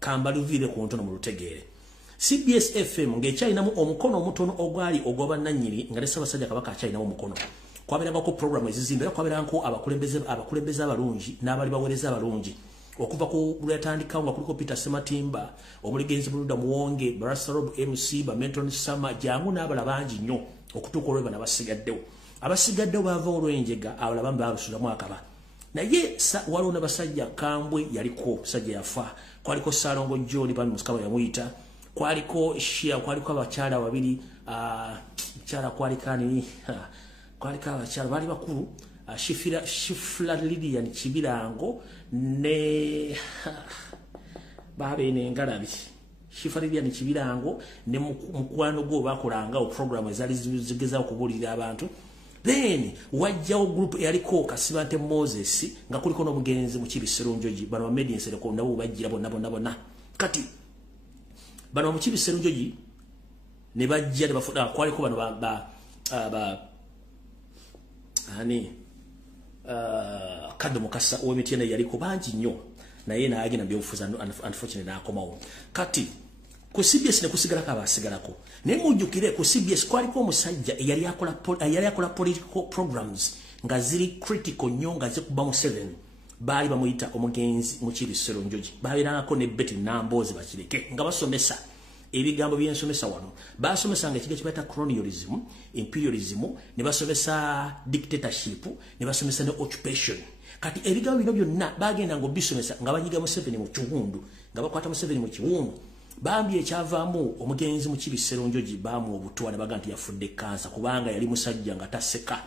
kambaluviire ku ntono mu lutegeere CBS FM ng'ekyalinamu omukono omutono ogwali ogw'obannannyini nga ne Ssaabasajja Kabaka akyalinamu omukono kwabeerangako programu ezizimbera kwabeerangako abakulembeze abalungi n'abali baweereza abalungi okuva ku lwetandikawo nga kuliko Peter Sematimba omuligenzi Buluda Muwonge Barasarob MC Bamenton Sama jangu n'abala bangi nnyo okutuuka olweba n'abasigaddewo abasigaddewo baava olw'enjega abalala bambi balusulamu akaba naye waliwo n'abasajja Kambwe yaliko sajja yafa kwaliko Salongo John bani Musikaba yamuyita kwaliko Shia kwaliko abakyala babiri kyala kwalikani kwaliko abakyala bali bakulu Shifla Lydia ni Kibirango ne babe ne ngalabi Shifla Lydia ni Kibirango ne mukwano gwo bakolanga o program ezali zigeza okubulira abantu. Then wajjawo group yaliko Kasibante Moses nga kuliko n'omugenzi mu Kibiserunjoji bano Medians leko nabo bajjira bonna kati bano mu Kibiserunjoji ne bajja ne bafuda kwaliko bano Kado Mukasa OMTN yaliko banji nnyo naye naagina byofuza unfortunately nakomawo kati ku CBS ne kusigala kabasigalako ne mujukire ku CBS kwaliko omusajja yali akola political programs nga ziri critical nnyo nga zikuba mu 7 bali bamuyita omugenzi mu Kibiserunjoji babirangako ne Betty Nambozi bakireke nga basomesa ebigambo byensomesa wano basomesa nga ekiga kibaita colonialism imperialism ne basomesa dictatorship ne basomesa ne occupation kati ebigambo bino byonna bagenda ngo bisomesa nga banyiga mu 7 mu kiwundu nga bakwata mu 7 mu kiwundu bambi ekyavaamu omugenzi mu Kibiserunjoji bamu Obutwa ne baga nti yafudde kansa kubanga yali musajja nga taseka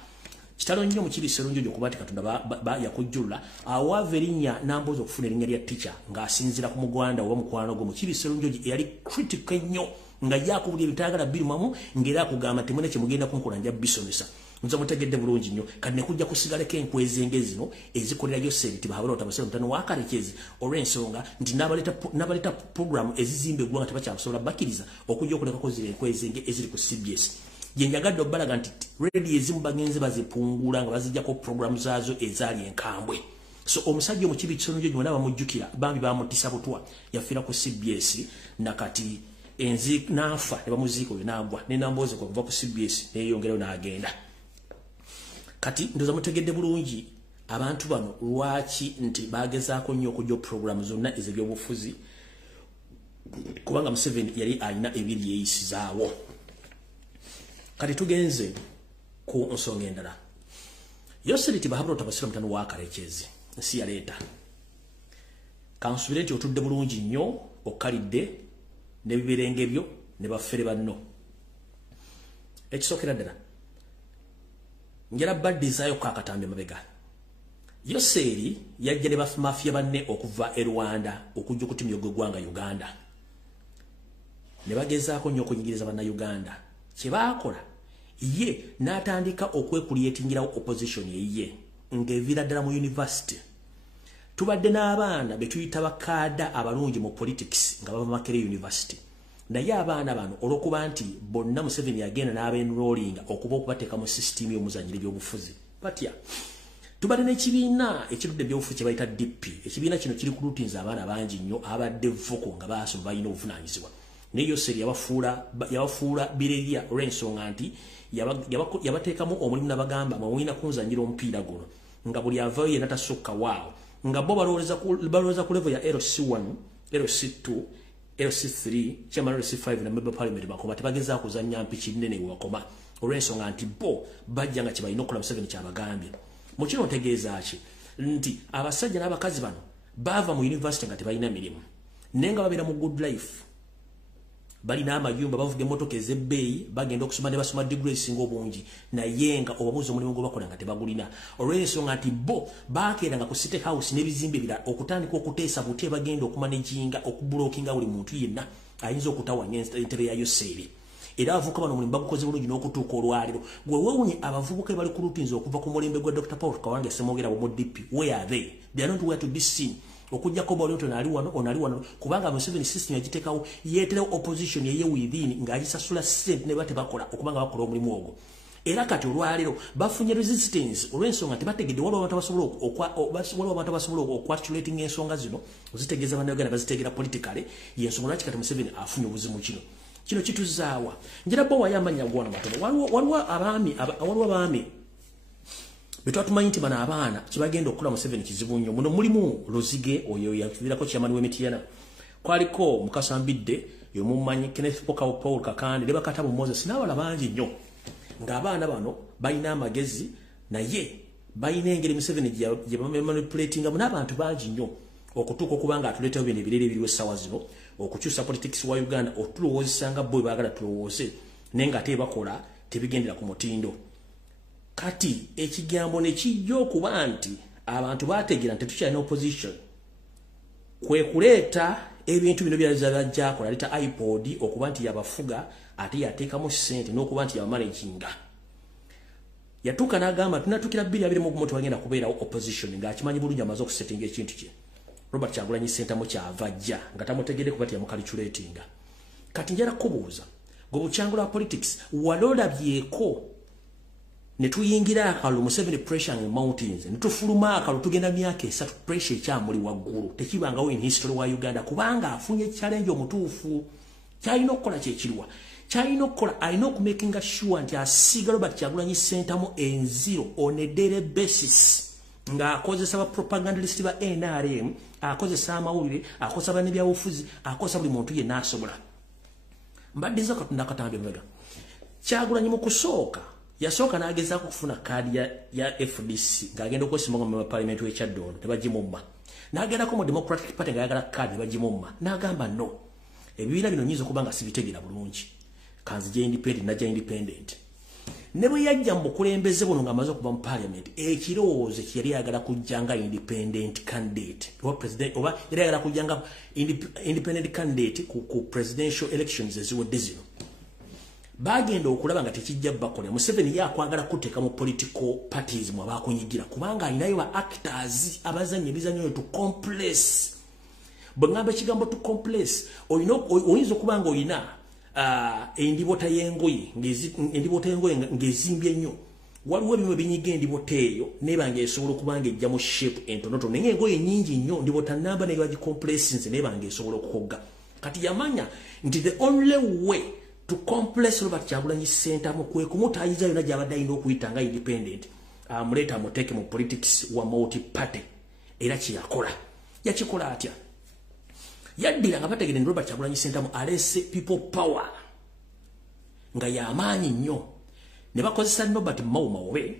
kitalo nnyo mu Kibiserunjoji okubati Katonda yakujjula awaava erinnya Nambozi okufuna erinnya lya teacher ng'asinzira ku mugwanda oba mukwano gwo mu Kibiserunjoji eyali critical nnyo nga yakubulya ebitaagala birumamu ng'era akugamba nti mwene kye mugenda kunkola nja bisomesa nza mutegedde bulungi nnyo kati ne kujja kusigalako enkwezenge zino ezikolerayo sente bahabula otabasira mutano wakarekezi olw'ensonga nti n'abaleta program ezizimba eggwanga tebakyakusobola bakiriza okujja okulekako ziri enkwezenge eziri ku CBS yenjagadde obbalaga nti redio ezimu bagenzi bazipungula nga bazijjako program zaazo ezaali enkambwe so omusajja mu Kibiserunjoji wonna bamujjukira bambi bamutisa Butwa yafiira ku CBS nakati enzi nafa ne bamuziika oyo n'agwa ne Nambozi kuva ku CBS neyongerayo n'agenda kati ndoza mutegedde bulungi abantu bano lwaki nti bagezaako nnyo okujja program zonna ez'ebyobufuzi kubanga Museveni yali alina ebiri eyisizaawo kati tugenze ku nsonga endala yoseriti bahabula otabasira mutano wakarekezi nsi yaleeta kansubire nti otudde bulungi nnyo okalidde n'ebibirenge byo ne baffere banno ekisookera ddala njala badizaayo kakatambi mabega Yoseri yajja ne bafumafya banne okuva e Rwanda okujja okutimya gwanga Uganda ne bagezaako nnyo okunyigiriza banna Uganda kye baakola ye n'atandika okwekuliyetingirawo opposition ye ng'evira ddala mu university tubadde n'abaana be tuyita bakaada abalungi mu politics nga bava Makerere University naye abaana bano olwokuba nti bonna Museveni yagenda n'abenrollinga okuba okubateeka mu system y'omuzanyiro ebyobufuzi batya tubadde n'ekibiina ekirudde ebyobufuzi kye bayita DP ekibiina kino kiri ku lutinza abaana bangi nnyo abadde voko nga baasoma balina obuvunaanyizibwa naye Yoseri yabafuula bireria olw'ensonga nti yabateekamu omulimu n'abagamba mwina kunzanyira omupiira guno nga buli avaayo yenna tasukka waawo nga bo balowooza ku level ya LC1 LC2 LC3 chairman LC5 na member parliament bakoma tebagezaako kuzannya mpiki nnene wakoma olw'ensonga nti bo bajja nga kibalina okukola Museveni kyabagambye mu kino ntegeeza ki nti abasajja n'abakazi bano bava mu university nga tebalina mirimu naye nga babeera mu good life balina amayumba bavuga emmotoka ez'ebbeeyi bagenda okusoma ne basoma degree esinga obungi naye nga obabuuza omulimu gwe bakola nga tebagulina olw'ensonga nti bo baakeeranga ku State House n'ebizimbe ebirala okutandika okuteesa buti bagenda okumanaginga okubulookinga buli muntu yenna ayinza okutawanya entebe ya Yoseri era abavubuka bano omulimu bagukoze bulungi n'okutuuka olwaliro gwe weewunye abavubuka bali ku lutinzi okuva ku mulembe gwa Dr. Paul Kawange Ssemwogera mu DP where are they are not where to be seen okujjako bwalioto nali wano kubanga Museveni system yagiteekawo yeeterawo opposition yeye within ng'agisasula sente ne batebakola okubanga bakola omulimu ogwo era kati olwaliro bafunye resistance olw'ensonga tebategedde waliwo abantu abasobola okwatulating ensonga zino ozitegeeza bannayuganda baziteegera politically yensonga lwaki kati Museveni afunye obuzimu kino kituzaawa njira bo wayamanya gwana matono waliwo abaami betwatumanyi nti bano abaana kibagenda okukula Museveni kizibu nnyo muno mulimu Luzige oyo yakivirako chairman w'emitiana kwaliko Mukasambidde yomumanyi Kenneth Paul Kakande ne Bakatabu Moses n'abala bangi nnyo ng'abaana bano balina amagezi naye bayina engeri Museveni gye manipulating n'abantu bangi nnyo okutuuka okubanga atuleetawo bino ebirere ebiriwo essaawa zino okukyusa politics wa Uganda otulowoozesa nga bo baagala tulowooze naye nga ate bakola tebigendera ku mutindo. Kati ekigambo ne kijja okuba nti abantu baategeera nti tetukyalina opposition kwe kuleeta ebintu bino byajjakola aleta iPod okuba nti yabafuga ate yateekamu ssente n'okuba nti yabamanaginga. Yatuuka n'agamba tunatukira 2021 twagenda kubeerawo opposition ng'akimanyi bulungi amaze okusettinga ekintu kye. Robert Kyagulanyi Ssentamu kyava ajja nga tamutegedde kuba yamukalculatinga. Kati njala kubuuza gwe bukyangula politics walolabyeko ne tuyingira akalu Museveni pressure in mountains ne tufuluma akalu tugenda myaka 3 pressure ekyamuli waggulu tekibangawo in history wa Uganda kubanga afunye challenge omutuufu kyalina okukola kyekirwa kyalina okukola alina okumakinga sure nti asiga Robert Kyagulanyi Ssentamu enziro on a daily basis nga akozesa ba propagandist ba NRM akozesa amawulire akozesa bane bya ofuzi akozesa buli muntu yenna asobola mbaddiza katonda katambye mbega Kyagulanyi mu kusooka yasooka n'agezaako kufuna kaadi ya FDC ng'agenda okwesimanga mu parliament w'ekyaddondo tebagimumma n'agendako mu Democratic Party ng'ayagala kaadi nebagimumma n'agamba no ebibiina bino nnyinza okuba nga sibitegeera bulungi kanzija independent najja independent ne bwe yajja mu bukulembeze buno ng'amaze okuba mu parliament ekirowoozo kye yali ayagala kujja nga independent candidate oba president oba yali ayagala kujja nga independent candidate ku presidential elections eziwedde zino bagenda okulaba nga tekijja bakola Museveni yakwagala kuteeka mu political parties mu abakunyigira kubanga alinayo ba actors abazannya ebizannyo to complex bwengamba ekigambo to complex oyinza okubanga oyina endibota y'engoye ng'ezimbye nnyo waliwo ebimu ebinyiga endibota eyo nebanga esobola okubanga ejja mu shape entonotono naye engoye nnyingi nnyo ndibota namba naye bagicomplexinze nebanga esobola okukogga kati yamanya nti the only way to complex Robert Kyagulanyi Ssentamu kwe kumutaayiza yonna gy'abadde alina okuyita nga independent amuleeta amuteeke mu politics wa multi party era kyeyakola yakikola atya yaddira nga bategedde Robert Kyagulanyi Ssentamu alese people power nga y'amaanyi nnyo ne bakozesa Robert Mawumawe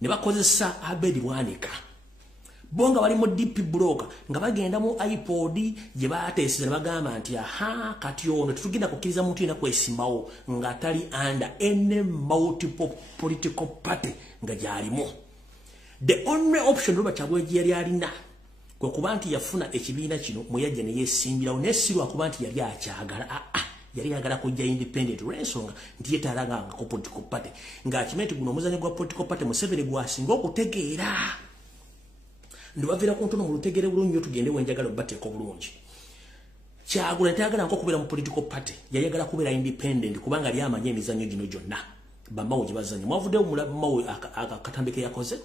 ne bakozesa Abedi Bwanika bonga bali mu DP broker nga bagenda mu iPod gye baateeseza ne bagamba nti aha kati ono tetugenda kukkiriza muntu yina kwesimbawo nga tali under any multiple political party nga gyalimu. The only option Robert Kyagulanyi yali alina kwe kuba nti yafuna ekibiina kino mwe yajja ne yeesimbirawo naye si lwakuba nti yali akyagala yali ayagala kujja independent olw'ensonga nti yeetaalanga ku political party ng'akimanyi nti guno omuzannyo gwa political party Museveni gwasinga okutegeera ndibavira ku ntono mu lutegere bulungi tugende wenjagala bateeko bulungi. Kyagulanyi tayagala nko kubeera mu political party yayagala kubeera independent kubanga ali amanya emizannyo gino gyonna bamawo gye bazannya mwavuddewo mulamawo akatambi ke yakoze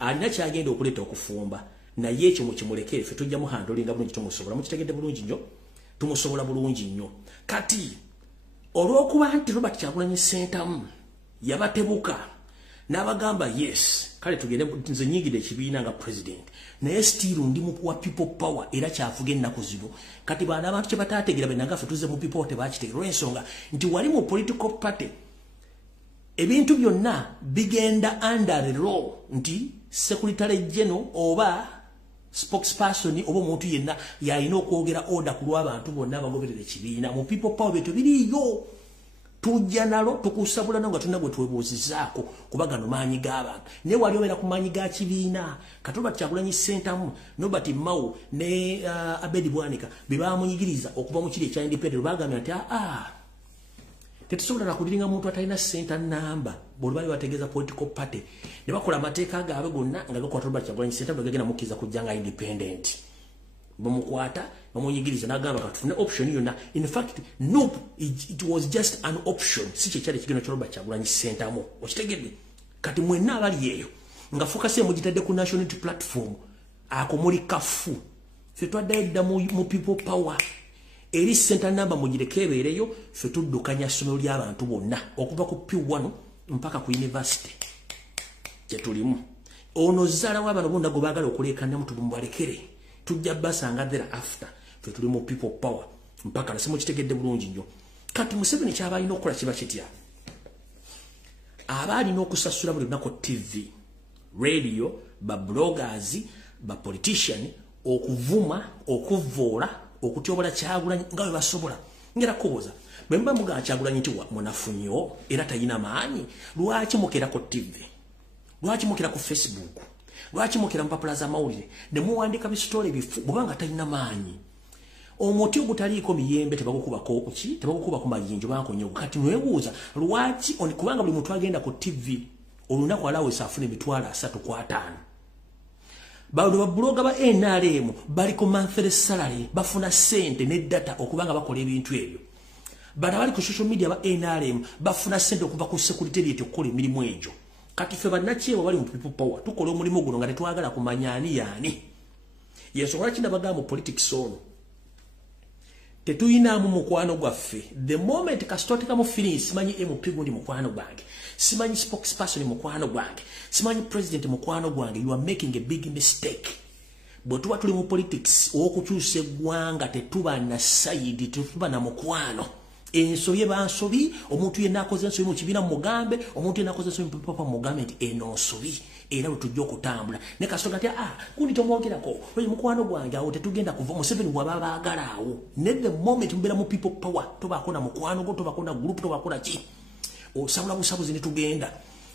alina kyagenda okuleeta okufumba naye ekyo mukimulekere ffe tujja muhandolinga bulungi tumusobola mukitegedde bulungi nnyo tumusobola bulungi nnyo kati olw'okuba nti Robert Kyagulanyi Ssentamu yabatebuka n'abagamba yes kale tugende nze nyingide ekibiina nga president naye still ndi mu wa people power era kyavuga ennaku zino kati baana abantu kye bataategeera benanga ffe tuze mu people tebakitegeera olw'ensonga nti wali mu political party ebintu byonna bigenda under the law nti secretary general oba spokesperson oba omuntu yenna yalina okwogera order ku lw'abantu bonna abagoberera ekibiina mu people power betu biriyo tujja nalo tukusabula nga tulina gwe twebuuzizaako kuba gano maanyi g'abantu naye wali obeera ku maanyi ga kibiina kati Robert Kyagulanyi Ssentamu Nobert Mao ne Abedi Bwanika be baamunyigiriza okuva mu kiri ekya independent bagambye nti tetusobola nakudiringa muntu atalina ssenta namba bwe bali bategeeza political party ne bakola amateeka gaabwe gonna nga gakwata Robert Kyagulanyi Ssentamu gagenda mukkiriza kujja nga independent bamukwata bamunyigiriza n'agamba katufune option yonna in fact nope it was just an option si kyekyali kigenda kya Robert Kyagulanyi Ssentamu okitegedde kati mwenna abali eyo nga focus mugitadde ku national unity platform ako muli kafu ffe twaddayo edda mu people power eri center number mugireke ebeereyo ffe tuddukanya ssomero ly'abantu bonna okuva ku P1 mpaka ku university kye tulimu ono zala w'abantu bonna gwe baagala okuleekana mutu balekere tujja basanga there after ffe tuli mu people power mpaka nasimu kitegedde bulungi nnyo kati Museveni kyaba alina okukola kiba kitya aba alina okusasula buli lunaku TV radio, ba bloggers, ba politician, okuvuma, okuvoola, okutyobola Kyagulanyi nga bwe basobola. Ngera kubuuza, bwe mba muga Kyagulanyi nti munafunyo era tayina maanyi, lwaki mukera ku TV? Lwaki mukera ku Facebook? Lwaki mukera mpapula za mawulire? Ne muwandika bisitole bifu bwanga tayina maanyi. Omuti ogutaliiko miyembe tebagukubako ki? Tebagukubako mayinjo bankonyo. Kati mwebuuza, lwaki kubanga buli muntu agenda ku TV olunaku alawesa afune emitwalo 3 ku 5. Bado babloga ba NRM bali ku monthly salary bafuna sente ne data okubanga bakola ebintu ebyo. Bana bali ku social media ba NRM bafuna sente okuva ku security okukola emirimu egyo. Kati fe bannakyewa bali mu people power tukola omulimu guno nga tetwagala kumanya ani yani. Yeso lwaki nabagamba mu politics ono tetuyinaamu mukwano gwaffe. The moment kasitoteka mu feeling simanyi MP gundi mukwano gwange, simanyi spokesperson mukwano gwange, simanyi president mukwano gwange, you are making a big mistake. Bwe tuba tuli mu politics okukyusa eggwanga tetuba na side, tetuba na mukwano. Ensobi bansobi, omuntu yenna akoze ensobi mu kibiina mugambe, omuntu yenna akoze ensobi papa mugambe nti eno nsobi era tujja okutambula. Ne kasonga ati kundi tomwogerako oyo mukwano gwange awo tetugenda kuva Museveni waba baagala awo. Ne the moment mbera mu people power tobako na mukwano go, tobako na group, tobako na ki osabula busabuzi ne tugenda.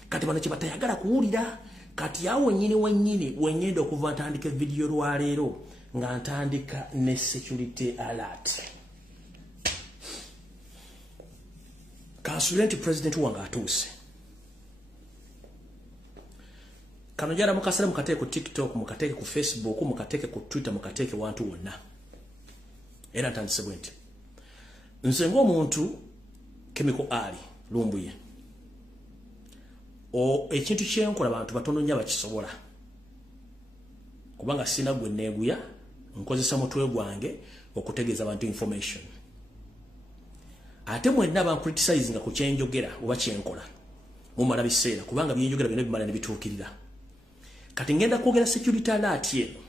Kati bano kye batayagala kuwulira. Kati awo wennyini wenyenda okuva ntandika video lwaleero nga ntandika ne security alert. Kansulenti president wange atuuse. Kano jara mukasala mukateke ku TikTok, mukateke ku Facebook, mukateke ku Twitter, mukateke wantu wonna. Era ntandise bwenti. Nze ng'omuntu Kemiko Ali Lumbuye. Ekintu kyenkola abantu batono nnyo bakisobola. Kubanga sina gwe neeguya, nkozesa mutwe gwange okutegeeza abantu information. Ate mwenna ba criticizing ku kyenjogera oba kyenkola. Mumala biseera kubanga byenjogera byonna bimala ne bituukirira. Kati ngenda kwogera security alert yeno.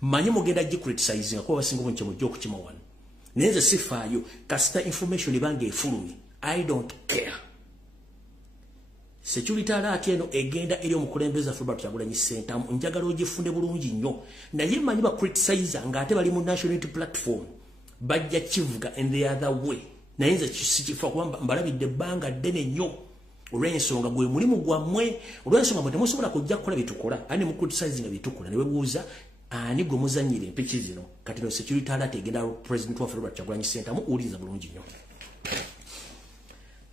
Manye mugenda gi criticizing kuba basinga bunche mujjo okukima wano. Neze sifaayo kasita information ibange efulumi. I don't care. Security alert yeno egenda eri omukulembeza Robert Kyagulanyi Center njagala ogifunde bulungi nnyo. Naye manyi ba criticize nga ate bali mu national unity platform. Bajja kivuga in the other way. Nayenze kisikifa kwamba mbalabidde banga ddene nnyo. Olw'ensonga gwe mulimu gwammwe, olw'ensonga mwe temusobola kujja kukola bitukola, ani mu criticizing bitukola ne webuuza ani gwe muzannyire empiki zino. Kati no security alert egenda president wa Robert Kyagulanyi Center muwuliriza bulungi nnyo.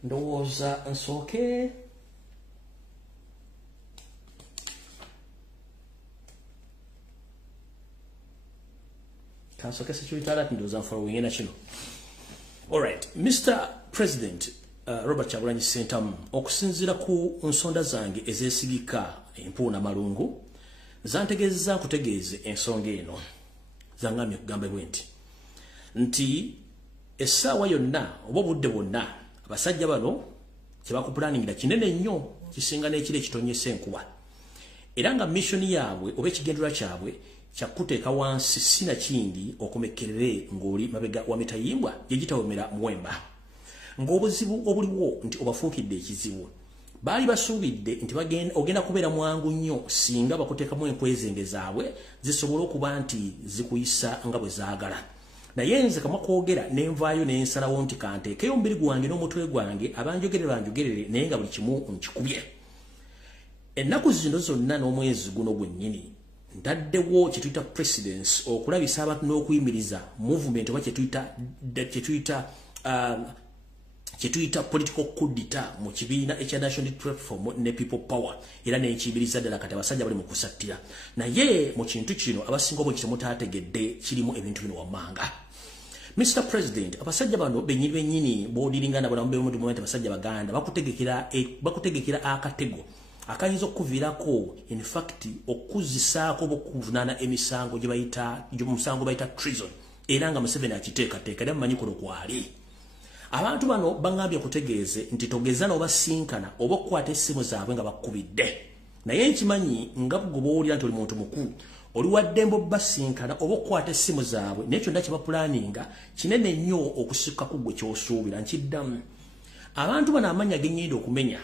Ndowooza nsooke Kansoke security alert ndowooza nfollowing ena kino. Alright, Mr. President Robert Kyagulanyi Center okusinzira ku nsonda zange ezesigika empuuna malungu zantegezza kutegeeze ensonga eno zangamye kugamba bwenti nti essaawa yonna oba obudde bwonna abasajja bano kye bakupulaningira kinene nnyo kisinga n'ekiro ekitonyesa enkuba era nga missoni yaabwe oba ekigendera kyabwe kyakuteeka wansi sina kindi okumekkerere ng'oli mabega wa mitayimbwa gye gitawemera muwemba ng'obuzibu obuliwo nti obafuukidde ekizibu baali basuubidde nti ogenda kubeera mwangu nnyo singa bakuteekamu enkwezenge zaabwe zisobole okuba nti zikuyisa nga bwe zaagala naye nze kamwa kwogera nenvaayo nensalawo nti kanteekeyo omubiri gwange n'omutwe gwange abanjogerere banjogerere naye nga buli kimu nkikubye ennaku zino zonna n'omwezi guno gwennyini ndaddewo kye tuyita precedence okulabisa abantu n'okuyimiriza movement oba kye tuyita political coup d'etat mu kibiina ekya national platform ne people power era n'ekiyimiriza ddala kati abasajja bali mu kusattira naye mu kintu kino abasinga obwe kitemutaategedde kirimu ebintu bino wammanga. Mr. President, abasajja bano bennyini b'odiringa nabo namu mu moment abasajja baganda bakutegekera akatego akayinza okuviirako in fact okuzisaako okuvunaana emisango gye bayita omusango bayita treason era nga Museveni akiteekateeka era mumanyi kuno kwali. Abantu bano bangambye kutegeeze nti togeza n'obasinkana oba okukwata essimu zaabwe nga bakkubidde naye nkimanyi nga bwe bw'owulira nti oli muntu mukulu oli waddembe basinkana oba okukwata essimu zaabwe naye kyonna kye bapulaninga kinene nnyo okusukkaku gwe ky'osuubira nkiddamu. Abantu bano amanya ge nnyenda okumenya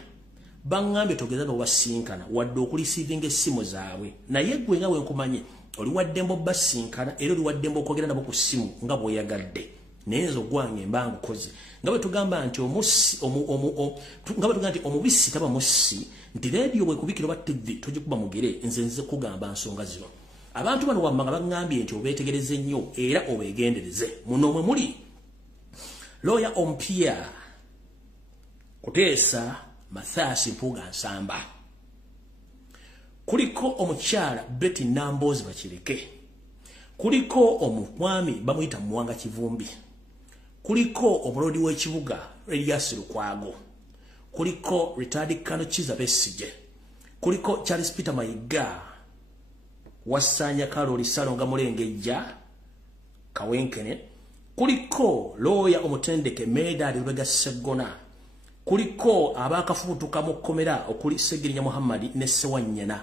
bangambe togeza no basinkana wadde okulisivinga essimu zaabwe naye gwe nga wenkumanye oli waddembo basinkana era oli waddembo okwogera nabo ku ssimu nga bw'oyagadde nenzo gwange mbangu kozi nga bwe tugamba nti omubisi taba musi nti radio bwe kubikira ba TV togikuba mugere nze kugamba nsonga zino abantu bano wammanga bagambye nti obeetegereze nnyo era obeegendereze muno mwe muli lawyer ompia kuteesa Mathias Mpuuga Nsamba kuliko omukyala Betty Nambozi Bakireke kuliko omwami bamuyita Muwanga Kivumbi kuliko omulodi w'ekibuga Elias Lukwago kuliko retired Kano Kiza Besigye kuliko Charles Peter Mayiga Wasanya Karoli Salonga Mulengejja Kawenkene kuliko lawyer omutendeke Medali Lubega Segona kuliko abakafutuka mu komera okuli Segirinya Muhammad ne Sewanyana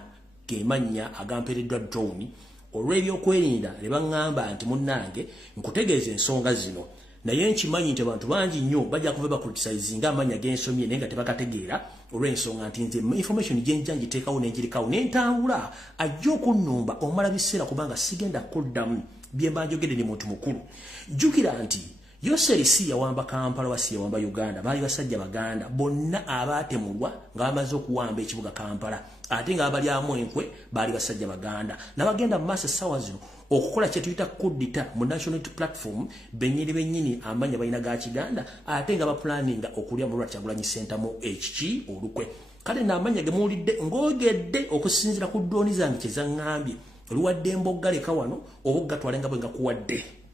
gemanya agampereddwa drone olw'ebyo kwerinda ne bangamba nti munnange nkutegeeze ensonga zino naye nkimanyi nti abantu bangi nnyo bajja kuva bakriticizinga amanya g'ensomye naye nga tebakategeera olw'ensonga nti nze information gyenja ngiteekawo n'engirikawo n'entambula ajja okunnumba omala biseera kubanga sigenda kuddamu bye mba njogedde ni muntu mukulu jjukira nti Yoseri si yawamba Kampala wasi yawamba Uganda bali basajja baganda bonna abaatemulwa nga bamaze okuwamba ekibuga Kampala ate nga abali amwenkwe bali basajja baganda nabagenda mu maaso sawa zino okukola kye tuyita kudita mu national platform benyini amanya balina ga Kiganda ate nga bapulaninga okulya mu Kyagulanyi Center mu HG olukwe kale n'amanya gemuulidde ng'ogedde okusinzira ku ddoni zange kye zaŋŋambye oluwadde emboggaleka wano oba gatwalenga bwe nga kuwadde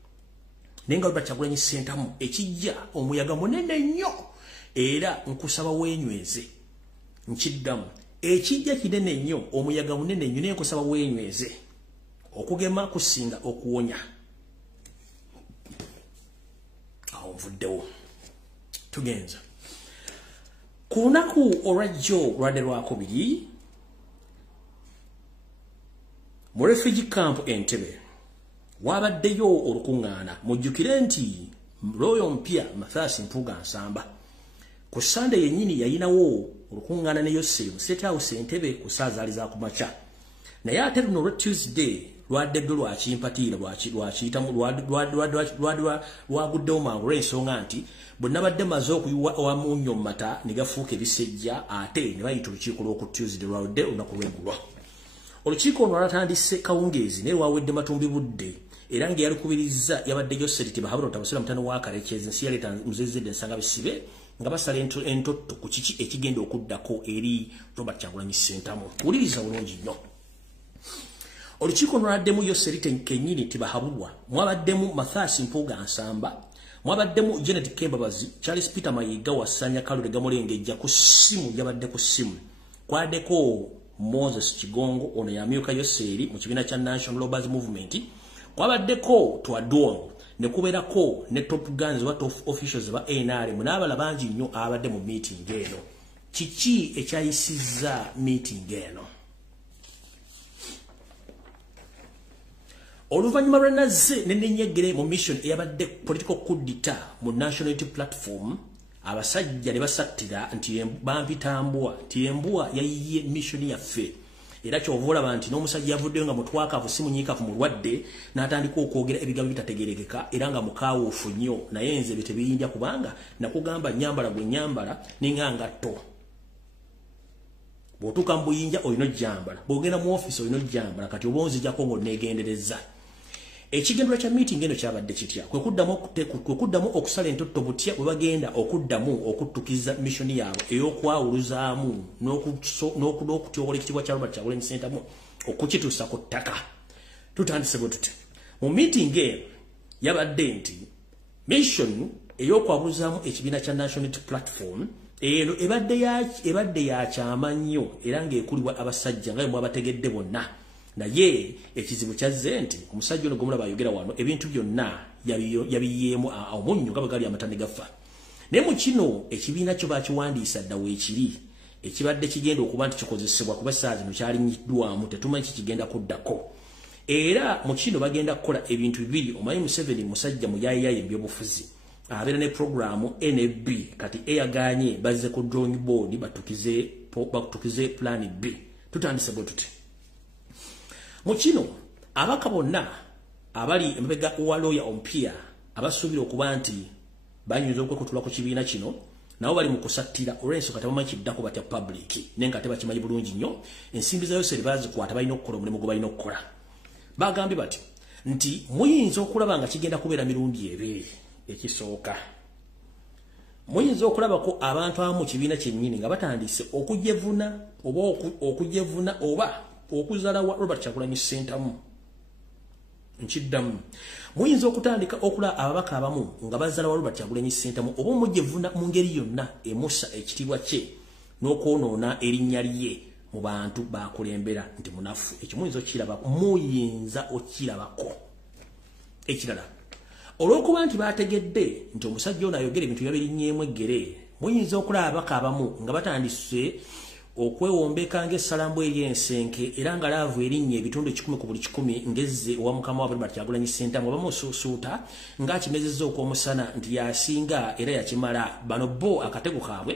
nenga Robert Kyagulanyi Center mu ekijja omuyaga munene nnyo era nkusaba wenyweze nkiddamu ekijja kinene nnyo omuyaga munene nnyo naye nkusaba wenyweze okugema kusinga okuwonya awo nvuddewo tugenza ku lunaku olwajjo lwadde lwakubiri mu refugee camp Entebbe wabaddeyo olukuŋŋaana mujjukire nti Royal mpya Mathias Mpuuga Nsamba ku Sunday yennyini yayinawo olukuŋŋaana ne Yoseri mu State House Entebbe ku saa zaali za kumakya naye ate luno olwa Tuesday lwaddedde lwakimpatiira lwaguddewo mangu olw'ensonga nti bwe nabadde maze okuyiwa awamunnyo mu mata ne gafuuka ebisejja ate ne bayita olukiiko lw'oku Tuesday lwaludde olunaku lw'eggulo olukiiko ono lwatandise kawungeezi naye lwawedde matumbi budde era ng'eyalukubiriza yabadde Yoseri Tibahabula Tabasira mutano wa Karekyezi nsi yaleeta muzezedde ensanga bisibe nga basala entotto ku kiki ekigenda okuddako eri Robert Kyagulanyi Center mu wuliriza bulungi nnyo olukiiko lwaddemu Yoseri kennyini Tibahabulwa mwabaddemu Mathias Mpuuga Nsamba mwabaddemu Janet Kembabazi Charles Peter Mayiga Wasanya Kalule Gamulengejja ku ssimu yabadde ku ssimu kwaddeko Moses Kigongo ono yamyuka Yoseri mu kibiina kya National Labourers Movement kwabaddeko Twadongo ne kubeerako ne top guns wa top officials ba NRM n'abala bangi nnyo abadde mu meeting eno kiki ekyayisizza meeting eno oluvannyuma lwenazze nennenyegere mu mission eyabadde political kudita mu national unity platform abasajja ne basattira nti bampitambwa nti embuwa yayiye mission yaffe era kyovulaba nti n'omusajja yavuddeyo nga mutwakavu simunyiikafu mulwadde n'atandika okwogera ebigambo bitategerekeka era nga mukaawuufu nnyo naye nze bye tebiyinja kubanga nakugamba nyambala gwe nyambala ninga ngatto bw'otuuka mu buyinja olina ojjambala bw'ogenda mu ofiisi olina ojjambala kati oba onzijjako ng'oneegendereza ekigendera kya meeting eno kyabadde kitya kwe kuddamu okusala entotto butya bwe bagenda okuddamu okuttukiza mission yaabwe ey'okwawuluzaamu n'okutyobola ekitiibwa kya Robert Kyagulanyi Center mu okukituusa ku ttaka tutandise bwe tuti mu meeting eno yabadde nti mission ey'okwawuluzaamu ekibiina kya National Unity Platform eno ebadde yakyama nnyo era ng'ekulibwa abasajja nga bwe mwabategedde bonna naye ekizibu kyazze nti omusajja ono gomulaba ayogera wano ebintu byonna yabiyeemu omunnyo nga bwe gali amatane gafa naye mu kino ekibiina kyo bakiwandiisa dda weekiri ekibadde kigenda okuba nti kikozesebwa kuba saa zino kyalinyiddwamu tetumanyi kikigenda kuddako era mu kino bagenda kukola ebintu bibiri omanyi Museveni musajja muyayaye ebyobufuzi abeera ne programu NAB kati eyaganye bazze ku drawing board batukize bakutukize plan B tutandise bwe tuti mu kino abaka bonna abali emabega wa lawyer ompia abasuubira okuba nti banyuza okwekutula ku kibiina kino nabo bali mu kusattira olw'ensonga tebamanyi kiddako batya public nenga tebakimanyi bulungi nnyo ensimbi za yose bazikwata balina okukola omulimu gwe balina okukola bagambye bati nti muyinza okulaba nga kigenda kubeera mirundi ebiri ekisooka muyinza okulabako abantu abamu kibiina kyennyini nga batandise okujevuna oba okuzaala wa Robert Kyagulanyi Ssentamu nkiddamu muyinza okutandika okulaba ababaka abamu nga bazaala wa Robert Kyagulanyi Ssentamu oba omujevuna mu ngeri yonna emussa ekitiibwa kye n'okwonoona erinnya lye mu bantu bakulembera nti munafu ekyo muyinza okirabako ekirala olw'okuba nti bategedde nti omusajja ono ayogera ebintu byabirinnyeemu eggere muyinza okulaba ababaka abamu nga batandise okwewombeka ng'essalambu ery'ensenke era nga laavu erinnya ebitundu 10 ku buli 10 ngezze owa mukama wa Robert Kyagulanyi Ssentamu bamusuusuuta ng'akimezezza okw'omusana nti yasinga era yakimala bano bo akatego kaabwe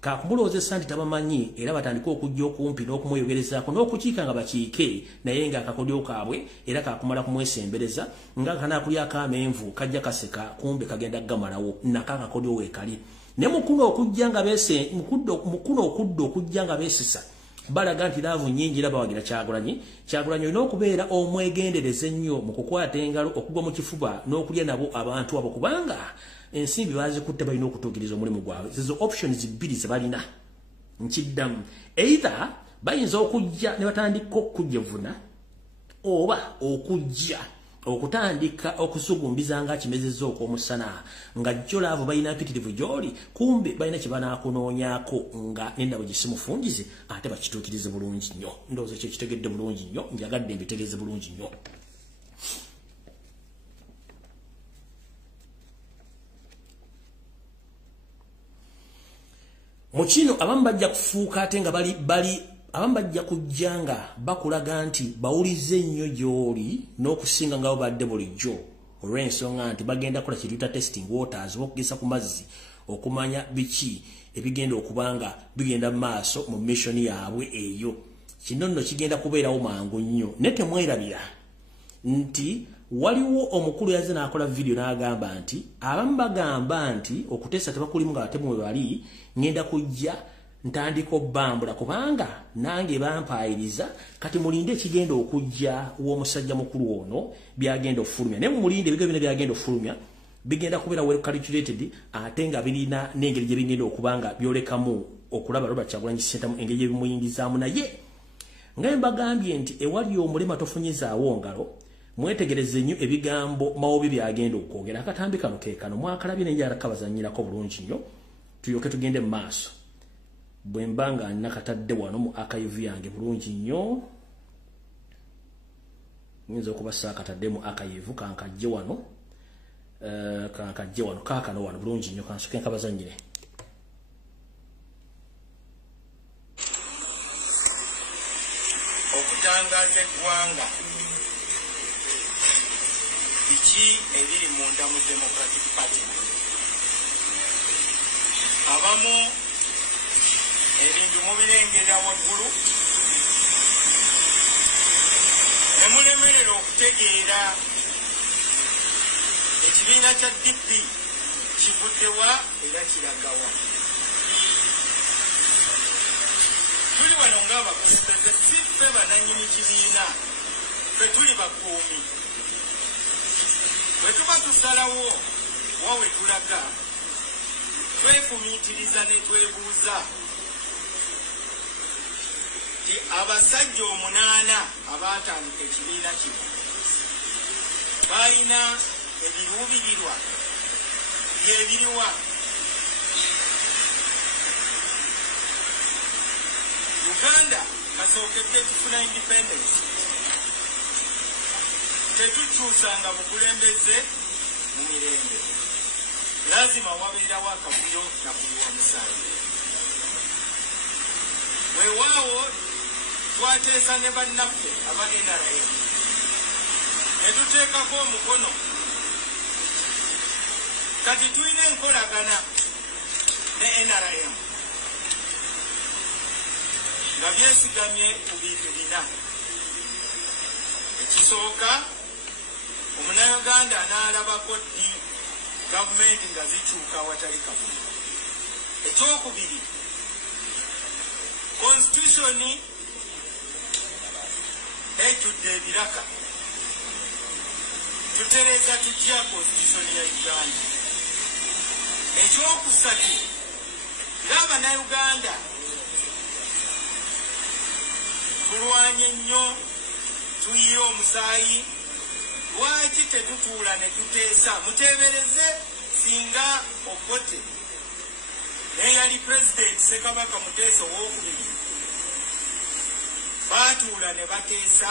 kakumulowozesa nti tabamanyi era batandika okujja okumpi n'okumweyogerezaako n'okukiika nga bakiike naye ng'akakodyo kaabwe era kakumala kumwesembereza nga kanaakulyako amenvu kajja kaseka kumbe kagenda gamalawo nako akakodyo weekali ne mukuno okujja nga beesisa balaga nti laavu nnyingi era bawagira Kyagulanyi olina okubeera omwegendereza ennyo mu kukwata engalo okugwa mu kifuba n'okulya nabo abantu abo kubanga ensimbi bazikutte balina okutuukiriza omulimu gwabwe zizo options bbiri ze balina nkiddamu either bayinza okujja ne batandika okujevuna oba okujja okutandika okusugumbiza nga kimezezza okw'omusana nga jjo laavu balina mpitirivu gy'oli kumbe balina kye banaakunoonyaako nga n'endabo gisimufungize ate bakituukirize bulungi nnyo ndowooza ekyo kitegedde bulungi nnyo njagadde mbitegeeze bulungi nnyo mu kino abamu bajja kufuuka ate nga abamu bajja kujja nga bakulaga nti bawulize ennyo gy'oli n'okusinga nga bo badde bulijjo olw'ensonga nti bagenda kukola kiriyuta testing waters oba okugesa ku mazzi okumanya biki ebigenda okuba nga bigenda mu maaso mu missoni yaabwe eyo kino nno kigenda kubeerawo mangu nnyo naye temwerabira nti waliwo omukulu yazze n'akola video n'agamba nti abamu bagamba nti okuteesa tebakulimu nga batemu we bali ngenda kujja ntandika obbambula kubanga nange bampayiriza kati mulinde ekigenda okujja w'omusajja mukulu ono byagenda ofulumya naye mulinde ebigo bino byagenda ofulumya bigenda kubeera well calculated ate nga birina n'engeri gye bigenda okuba nga byolekamu okulaba Robert Kyagulanyi Ssentamu engeri gye bimuyingizaamu naye nga mbagambye nti ewali omulema tofunyizaawo ngalo mwetegereze nnyo ebigambo mawobi byagenda okwogera akatambi kano ke kano mwakalabye nenjala kabazannyirako bulungi nnyo tuyoke tugende mu maaso bwe mbanga nakatadde wano mu archive yange bulungi nnyo nyinza okubasa akatadde mu archive kankajje wano kaakano wano bulungi nnyo kansuke nkabazannyire okutangaza eggwanga biki ebiri munda mu Democratic Party abamu ebintu mubirengera waggulu emulemerera okutegeera ekibiina kya DP kivuddewa era kiragawa tuli wano ng'abakulembeze si ffe banannyini kibiina ffe tuli bakuumi bwe tuba tusalawo wawe tulaga twefumiitiriza ne twebuuza ti abasajja 8 abaatandika ekibiina kino balina ebiruubirirwa byebiriwa Uganda kasookedde tufuna independence tetukyusanga bukulembeze mu mirembe lazima wabeerawo akavuyo nakuyiwa musange weewaawo twateesa ne bannaffe aba NRM ne tuteekako omukono kati tulina enkolagana ne NRM nga byesigamye ku bintu bina. Ekisooka, Omunnayuganda n'alabako ddi gavumenti nga zikyuka awatali kavuyo. Ekyokubiri, constitution ejjudde ebiraka. Tutereeza tutya constitution ya Uganda. Ekyokusatu, ng'Abannayuganda tulwanye nnyo, tuyiira omusaayi. Lwaki tetutuula ne tuteesa? Muteebereze singa Obote eyali President Ssekabaka Muteesa owookubiri baatuula ne bateesa,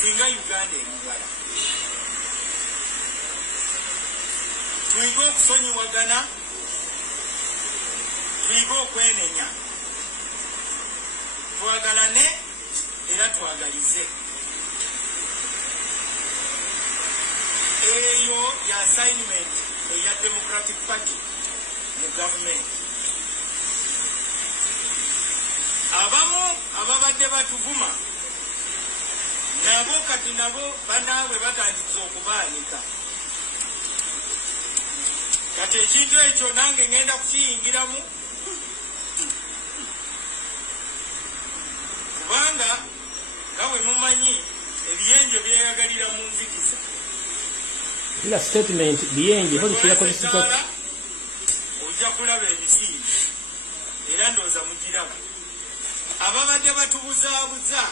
singa Uganda eribala. Tuyige okusonyiwagana, tuyige okwenenya, twagalane era twagalize. Eyo ya assignment eya Democratic Party mu government. Abamu ababadde batuvuma nabo kati nabo banaabwe batandise okubaanika. Kati ekintu ekyo nange ngenda kukiyingiramu, kubanga nga bwe mumanyi ebiyenje byeyagalira mu nzikiza. Ila statement biyenje bali kira ko kisita ojja kulaba emisinde era ndooza mugiraba. Ababadde batubuzaabuza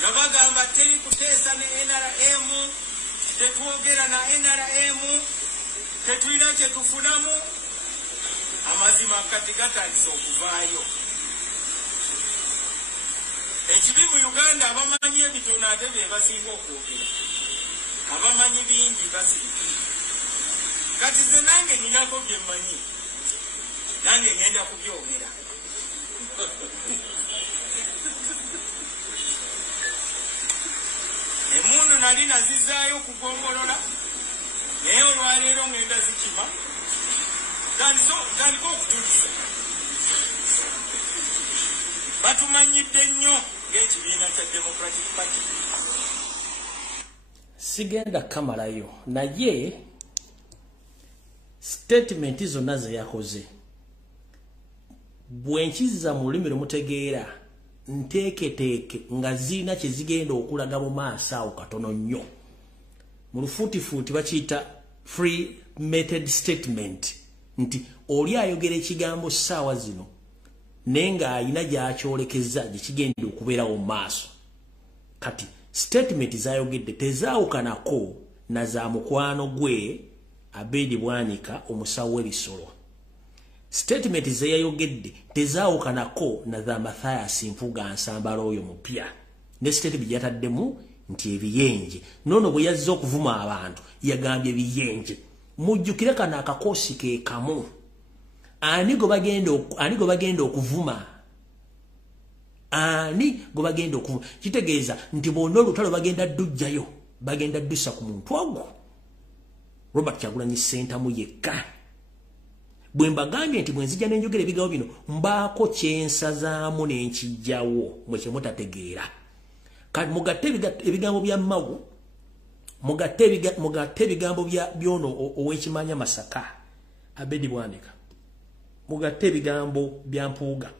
nga bagamba teri kuteesa ne NRM, tetwogera na NRM, tetulina kyetufunamu. Amazima kati gatandise okuvaayo. Ekibi mu Uganda abamanyi ebitono ate be basinga okwogera. Abamanyi bingi basirika. Kati ze nange ninako bye mmanyi, nange ngenda kubyogera. Emundu nali nazizaayo kugongolola, naye olwaleero ngenda zikima. Tandika okutulisa. Batumanyidde nnyo ng'ekibiina kya Democratic Party. Sigenda kamalayo naye statement zonna ze yakoze bwenkiza mu lulimi lumutegeera nteeketeeke nga zirina kye zigenda okulaga mu maaso awo katono nnyo. Mu lufuutifuuti bakiyita free method statement, nti oli ayogera ekigambo ssaawa zino naye ng'ayina gy'akyolekeza gye kigenda okubeerawo mu maaso. Kati statement zayogedde tezaawukanako na za mukwano gwe Abedi Bwanika omusawo w'ebisolo. Statement ze yayogedde tezaawukanako na za Mathias Mpuga Nsambala oyo mupya. Ne statement yataddemu nti ebiyenje. Nono bwe yazze okuvuma abantu yagambye ebiyenje. Mujjukire kana akakoosi ke kamu. Ani go bagenda okuvuma. Ani go bagenda okuvuma. Kitegeeza nti bonna olutalo bagenda ddujjayo. Bagenda ddusa ku muntu ogwo. Robert Kyagulanyi Ssentamu yekka. Bwe mbagambye nti bwe nzija n'enjogera ebigambo bino mbaako kyensazaamu n'enkijjawo mwe kye mutategeera. Kati mugatte ebigambo bya Mawu, mugatte ebigambo by'ono ow'ekimanya Masaka Abedi Bwanika, mugatte ebigambo bya Mpuuga,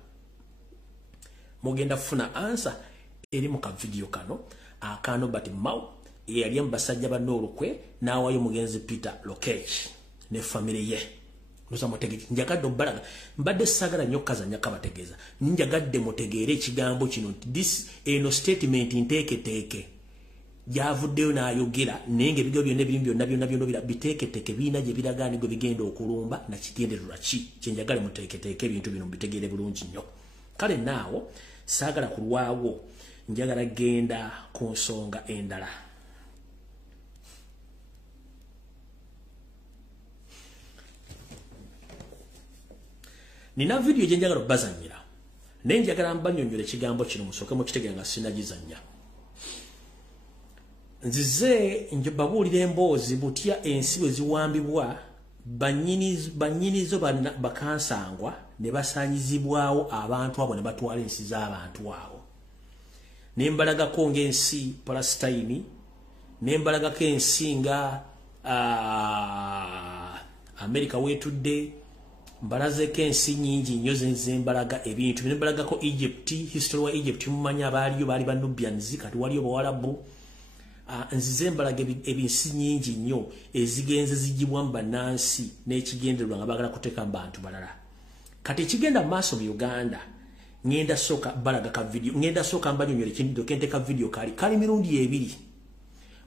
mugenda kufuna ansa eri mu kavidiyo kano akano bati Mawu yali mbasajja banolukwe n'awayo mugenzi Peter Lokech ne family ye. Lusa mutegeere njagadde obbalaga mbadde sagala nnyo kazanya kabategeeza njagadde mutegeere ekigambo kino nti this eno statement nteeketeeke gyavuddeyo n'ayogera naye ng'ebigambo byonna biteeketeeke biina gye biraga nigwe bigenda okulumba na kigendererwa ki kye njagala muteeketeeke ebintu bino mbitegeere bulungi nnyo. Kale naawo saagala kulwawo, njagala genda ku nsonga endala. Nina video gye njagala obbazannyira naye njagala mbanyonyola ekigambo kino musooke mukitegeera nga sinagizannya. Nzize njobabuulira emboozi butya ensi bwe ziwambibwa bannyinizo bakansangwa ne basanyizibwawo abantu abo ne batwala ensi z'abantu abo. Ne mbalagako ng'ensi Palestine, ne mbalagako ensi nga America wetudde, mbalazeko ensi nnyingi nnyo zembalaga ebintu. Ne mbalagako Egypt, history wa Egypt mumanya abaaliyo baali ba Nubians, kati waliyo Bawarabu. Nzize mbalaga ebinsi nnyingi nnyo ezigenze zigibwa bannansi n'ekigendererwa nga baagala kuteeka bantu balala. Kati ekigenda maaso mu Uganda, ngenda soka balaga ka video, ngenda soka mbanyonyole kindido kenteka video kali mirundi ebiri.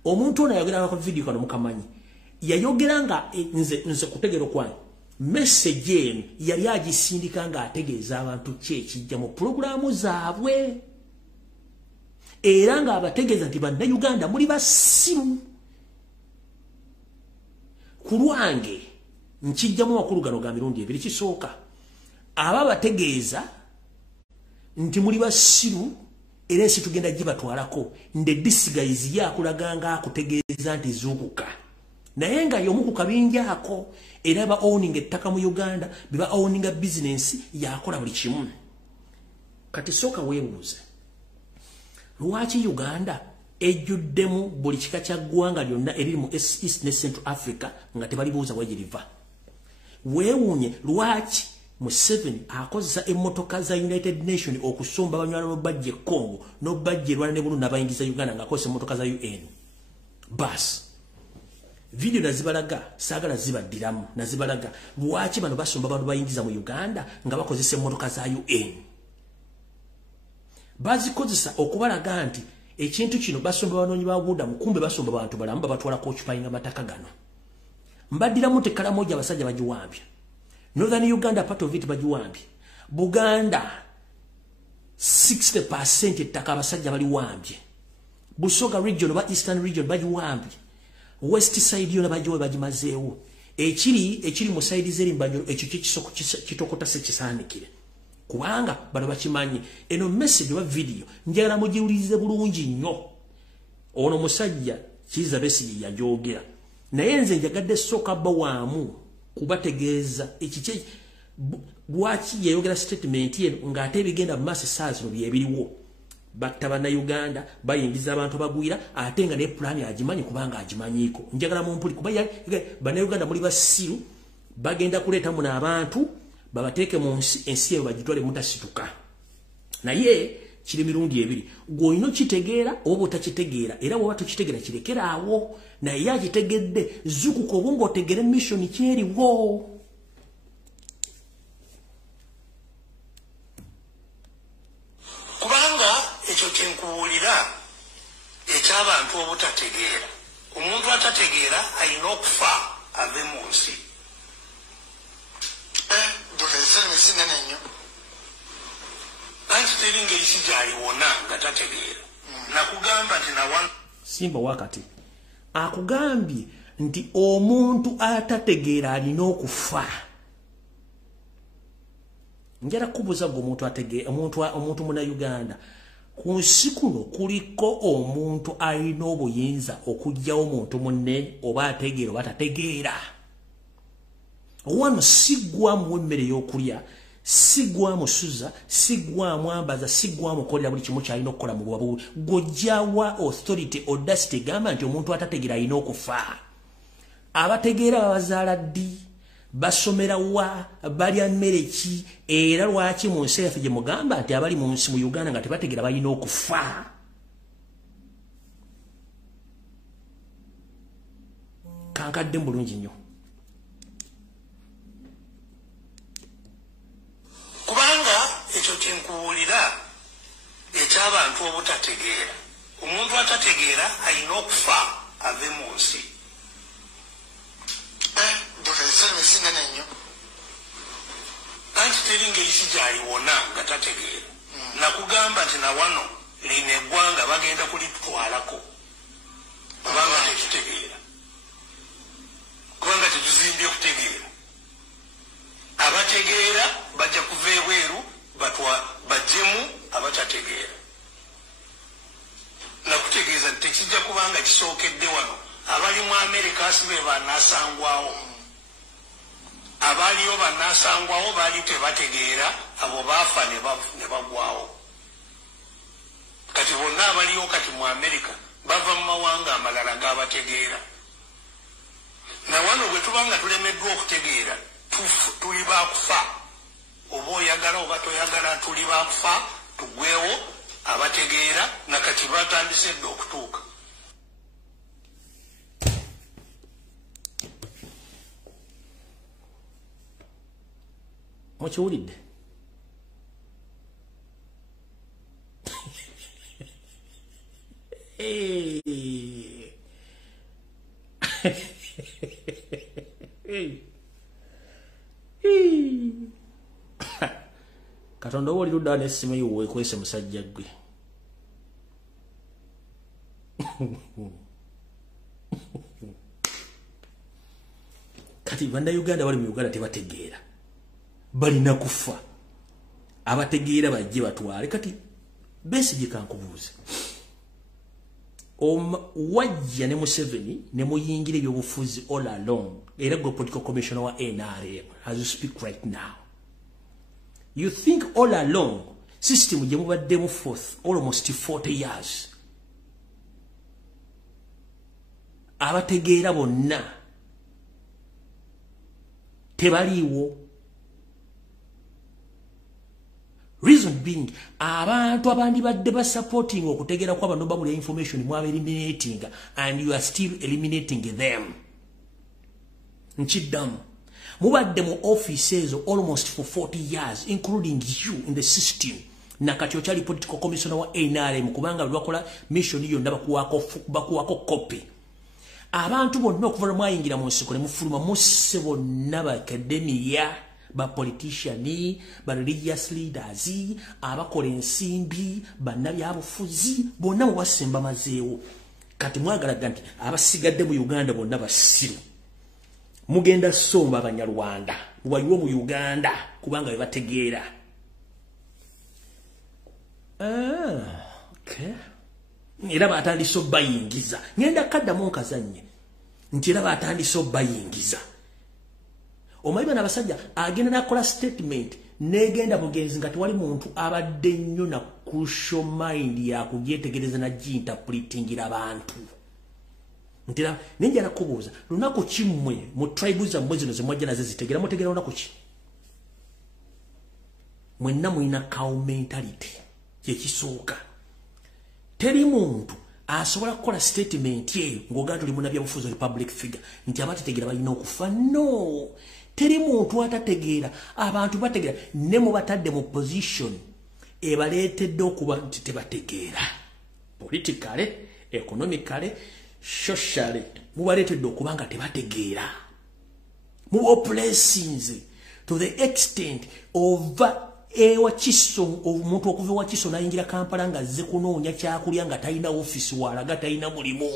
Omuntu ono yayogera ku video kano mukamanyi. Yayogera nga nze kutegera kwange. Message eno yali agisindika nga ategeeza abantu kyekijja mu programu zaabwe. Era nga abategeeza nti bannayuganda muli basiru. Ku lwange nkijjamu amakulu gano ga mirundi ebiri. Kisooka aba bategeeza nti muli basiru era ensi tugenda gibatwalako nde disguise yakulaganga akutegeeza nti zuukuka. Naye nga y'omu ku kabinja ako era ba owning ettaka mu Uganda, biba owning business yakola buli kimu. Kati sooka weebuuze. Lwaki Uganda ejjuddemu buli kika kya ggwanga lyonna eriri mu East ne Central Africa nga tebalibuuza wegiriva? Weewuunye lwaki Museveni akozesa emmotoka za United Nations okusomba abanywala n'obajja Congo n'obajja Rwanda ne Burundi n'abayingiza Uganda ng'akozesa emmotoka za UN? Bas video nazibalaga saagala zibaddiramu nazibalaga lwaki bano basomba abantu bayingiza mu Uganda nga bakozesa emmotoka za UN. Bazikozesa okubalaga nti ekintu kino basomba banoonyi ba budamu kumbe basomba bantu balamu babatwala kokyupayinga mataka gano. Mbaddiramu tekala moja abasajja bagiwambye. Northern Uganda part of it bagiwambye. Buganda 60% ettaka abasajja baliwambye. Busoga region oba Eastern region bagiwambye. West side yona bagiwe bagimazeewo. Ekiri mu side zeri mbanyo ekyo kisoko kitokota se kisaanikire. Kubanga bano bakimanyi eno message wa video njagala mugiwulirize bulungi nnyo. Ono musajja kiza besi yajogera. Naye nze njagadde soka bawaamu kubategeeza ekiki lwaki yayogera statement ye ng'ate ebigenda mu maaso essaazi no byebiriwo. Batta bannayuganda bayingiza abantu bagwira ate nga ne plan agimanyi kubanga agimanyiiko. Njagala mumpuli kuba bannayuganda muli basiru bagenda kuleeta muno abantu babateeke mu ensi eyo bagitwale mutasituka. Naye kiri mirundi ebiri. Gw'olina kitegeera oba otakitegeera era bw'oba tokitegeera kirekera awo. Naye agitegedde zukuka oba ng'otegere mission kyeriwo. Kubanga ekyo kyenkuwulira eky'abantu obutategeera. Omuntu atategeera alina okufa ave mu nsi. Anti teri ngeri si gy'aliwona nga tategeera. Nakugamba nti nawa Simba wakati akugambye nti omuntu atategeera alina okufa. Njala kubuza go omuntu ategeera omuntu muna Uganda ku nsi kuno kuliko omuntu alina obuyinza okugyawo omuntu munne oba ategeera oba tategeera. Wano sigwamu emmere y'okulya, sigwamu suza, sigwamu ambaza, sigwamu kolera buli kimu kyalina okukola mu bwabu. Gojjawa authority audacity gamba nti omuntu atategeera alina okufa. Abategeera babazaala ddi, basomera wa, balya mmere ki, era lwaki mu nsi yaffe gye mugamba nti abali mu nsi mu Uganda nga tebategeera balina okufa. Kankadde bulungi nnyo. Kubanga ekyo kyenkuwulira eky'abantu obutategeera. Omuntu atategeera alina okufa ave mu nsi. Anti teri ngeri si gy'aliwona nga tategeera. Nakugamba nti na wano lino eggwanga bagenda kulitwalako. Kubanga tekitegeera. Kubanga tetuzimbye kutegeera. Abategeera bajja kuva ebweru bajjemu abatategeera. Nakutegeeza nti tekijja kubanga kisookedde wano. Abali mu Amerika asibe banaasangwawo. abaliyo bannasangwawo baali tebategeera abo baafa ne bagwawo. Kati bonna abaliyo kati mu Amerika bava mu mawanga amalala g'abategeera. Na wano bwe tuba nga tulemeddwa okutegeera tuli baakufa. Oba oyagala oba toyagala tuli baakufa, tugwewo abategeera na kati batandise dde okutuuka. Mukiwulidde? Katonda oba oli luddawa n'essimu yo weekwese musajja gwe. Kati bannayuganda bali mu Uganda tebategeera. Balina kufa. Abategeera bajje batwale. Kati Besigye kankubuuze. Wajja ne Museveni ne muyingira ebyobufuzi all along. Era gwe political commissioner wa NRM as you speak right now. You think all along system gye mubaddemu for almost 40 years. Abategeera bonna tebaliiwo. Reason being, abantu abandi badde ba supporting okutegeera kwa bano babula information mwabe eliminating and you are still eliminating them. Nchiddamu. Mubadde mu offices almost for 40 years, including you in the system. Nakati okyali political commissioner wa NRM kubanga lwakola mission yonna bakuwako copy. Abantu bonna okuva mwayingira mu nsiko ne mufuluma musse bonna ba academia, ba politician, ba religious leaders, abakola ensimbi, bannabyabufuzi, bonna mubasemba mazeewo. Kati mwagalaga nti abasigadde mu Uganda bonna basiru. Mugenda somba Abanyarwanda waliwo mu Uganda kubanga be bategeera. Okay. Era batandise bayingiza. Ngenda kaddamu nkazannye. Nti era batandise bayingiza. Omayiba n'abasajja agenda nakola statement negenda bugenzi nga tewali muntu abadde nnyo na crucial mind ya kugyetegereza na interpretingira abantu. Ntira ninja nakubuuza lunaku kimwe mu tribes za mwezi noze mwajja naze zitegera mutegera lunaku ki? Mwenna muina cow mentality kye kisooka. Teri muntu asobola kukola statement ye ng'ogaa tuli munabya bufuzi public figure nti abategeera balina okufa. No, teri muntu atategeera. Abantu bategeera ne mu batadde mu position ebaleetedde okuba nti tebategeera. Politically, economically, socially, mubaletedde okubanga tebategeera. Mu oppressings to the extent of Ewakiso omuntu okuva Ewakiso nayingira Kampala nga azze kunoonya kyakulya nga talina office walaga talina mulimu.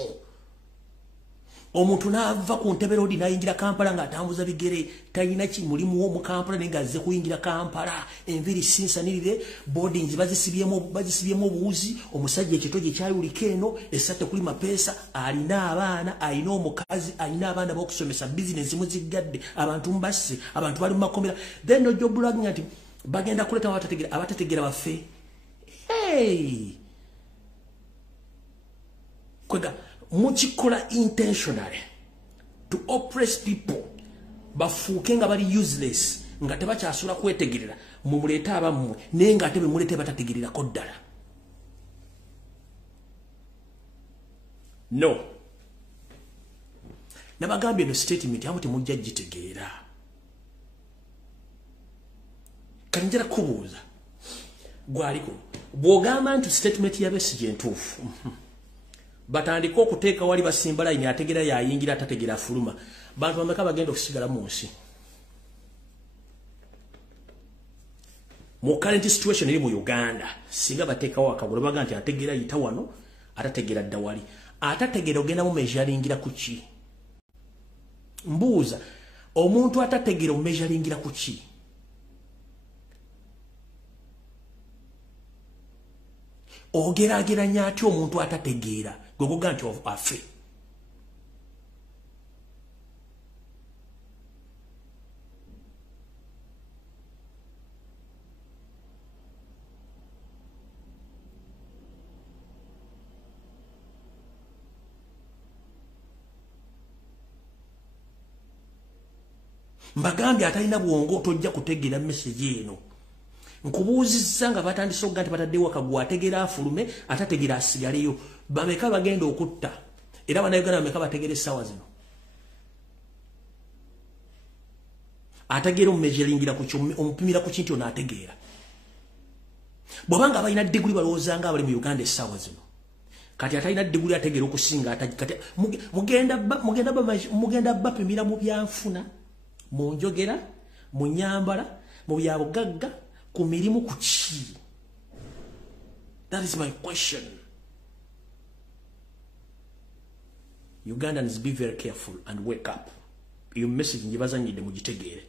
Omuntu n'ava ku Ntebe Road nayingira Kampala nga atambuza bigere talina mulimu wo mu Kampala ne nga azze kuyingira Kampala. Enviri sinsanirire boardings bazisibyemu obuwuzi. Omusajja ekitoje kyayulika eno esatte kuli mapeesa alina abaana alina omukazi alina abaana b'okusomesa business muzigadde abantu mbasse abantu bali mu makomera. Then no job blogging ati bagenda kuleta abatategeera baffe. Hey! Kwega mukikola intentionally to oppress people bafuuke nga bali useless nga tebakyasula kwetegerera mumuleeta abammwe naye nga ate be muleete batategererako ddala. No. Nabagambye no statement abo temujja gitegeera. Kanjira kubuuza gwaliko bw'ogamba nti statement ya Besigye entuufu batandika okuteeka wali basimba line ategeera yayingira atategeera afuluma. Bantu bameka bagenda okusigala mu nsi mu current situation eri mu Uganda singa bateekawo akabulo baga nti ategeera yita wano atategeera dda wali atategeera ogenda mu measuringira ku ki? Mbuuza omuntu atategeera mu measuringira ku ki? Ogerageranya atyo omuntu atategeera gwegoga nti afe. mbagambye atalina bwongo tojja kutegeera message eno nkubuuzizza nga batandise okuga nti bataddewo akagwa ategeera afulume atategeera asigaleyo bameka bagenda okutta era bannayuganda bameka bategeera essaawa zino ategeera omumejelingira ku omupimira ku kintu ono ategeera bw'abanga abalina diguli balowooza nga abali mu Uganda essaawa zino kati atalina diguli ategeera okusinga kati mugenda bapimira mu byanfuna mu njogera mu nyambala mu byabugagga ku mirimu ku ki? That is my question. Ugandans, be very careful and wake up. Your message njibazanyide mugitegeere.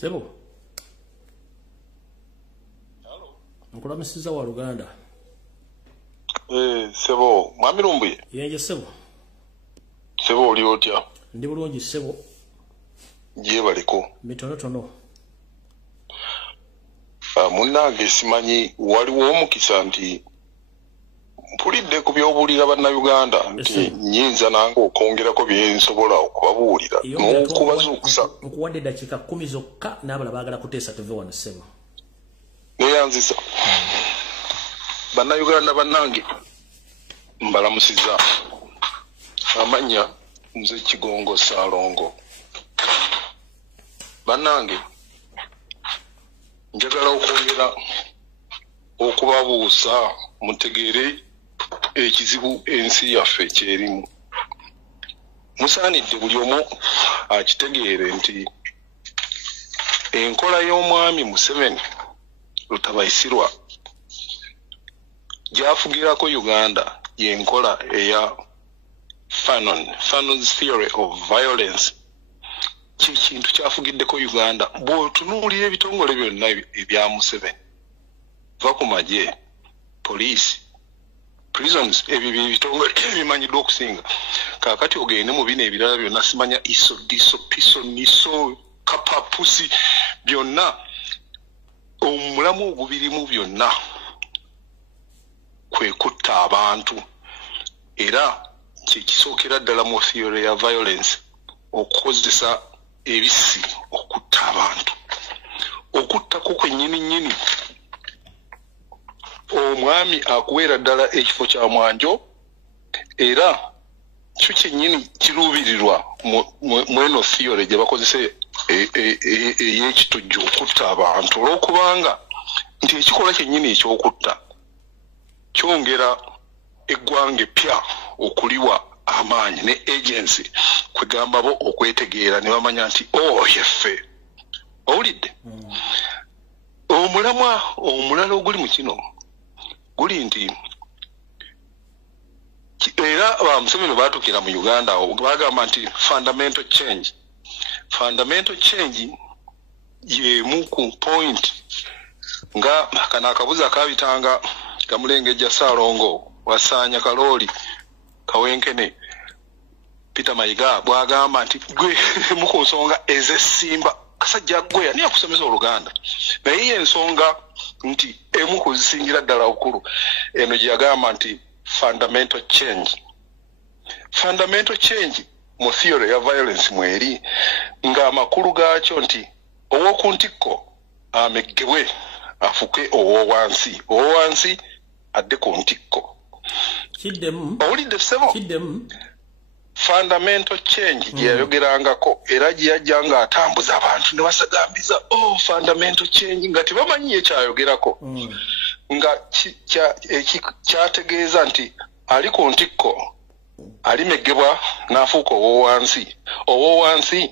Sebo. Hello. Nkola mesiza wa Uganda. Sebo, mwami Lumbuye. Yenje sebo. Sebo oli otya? Ndi bulungi sebo. Gye baliko. Mitono. Munnange simanyi waliwo omukisa nti mpulidde ku by'obuulira bannayuganda nti nyinza nange okwongerako bye nsobola okubabuulira n'okubazuukusa. Nkuwadde dakiika 10 zokka n'abalala baagala kuteesa tuve wano ssebo. Neeyanziza. Bannayuganda bannange mbalamusiza. Amanya nze Kigongo Saalongo. Bannange njagala okwongera okubabuusa mutegeere ekizibu ensi yaffe kyerimu. Musaanidde buli omu akitegeere nti enkola y'omwami Museveni Lutabaisirwa gy'afugirako Uganda y'enkola eya Fanon's theory of violence. Kintu kyafugiddeko Uganda bw'otunuulira ebitongole byonna ebya Museveni va ku magye poliisi prisons ebyo bitongole ebimanyiddwa okusinga kaakati ogende mu bino ebirala byonna simanya iso diso piso niso kapapusi byonna omulamu ogubirimu byonna kwe kutta abantu era kyekisookera ddala mu theory ya violence okukozesa ebisi okutta abantu okuttako kwennyini omwami akuweera ddala ekifo kya mwanjo era kyo kyennyini kiruubirirwa mu eno theory gye bakozesa ey'ekitujju okutta abantu olw'okubanga nti ekikola kyennyini eky'okutta kyongera eggwanga eppya okuliwa amaanyi ne agency kwegamba bo okwetegeera ne bamanya nti yeffe owulidde omulamwa omulala oguli mu kino guli nti era Museveni baatukira mu Uganda bagamba nti fundamental change yemu ku point nga kana akabuzi akabitanga Kamulengejja Saalongo Wasaanya Kalooli Kawenkene Peter Mayiga bwagamba nti gwe muku nsonga ez'essimba kasajja gwe ani akusomesa Oluganda naye ensonga nti emu kuzisingira ddala okulu eno gye yagamba nti fundamental change mu theory ya violence mweri ng'amakulu gaakyo nti ow'okuntikko ameggebwe afuke owowansi adde ku ntikko owulidde ssebo fundamental change gye yayogerangako era gye yajja ng'atambuza abantu ne basagambiza fundamental change nga tebamanyi ekyayogerako nga kyategeeza nti ali ku ntikko alimeggebwa n'afuuka owowansi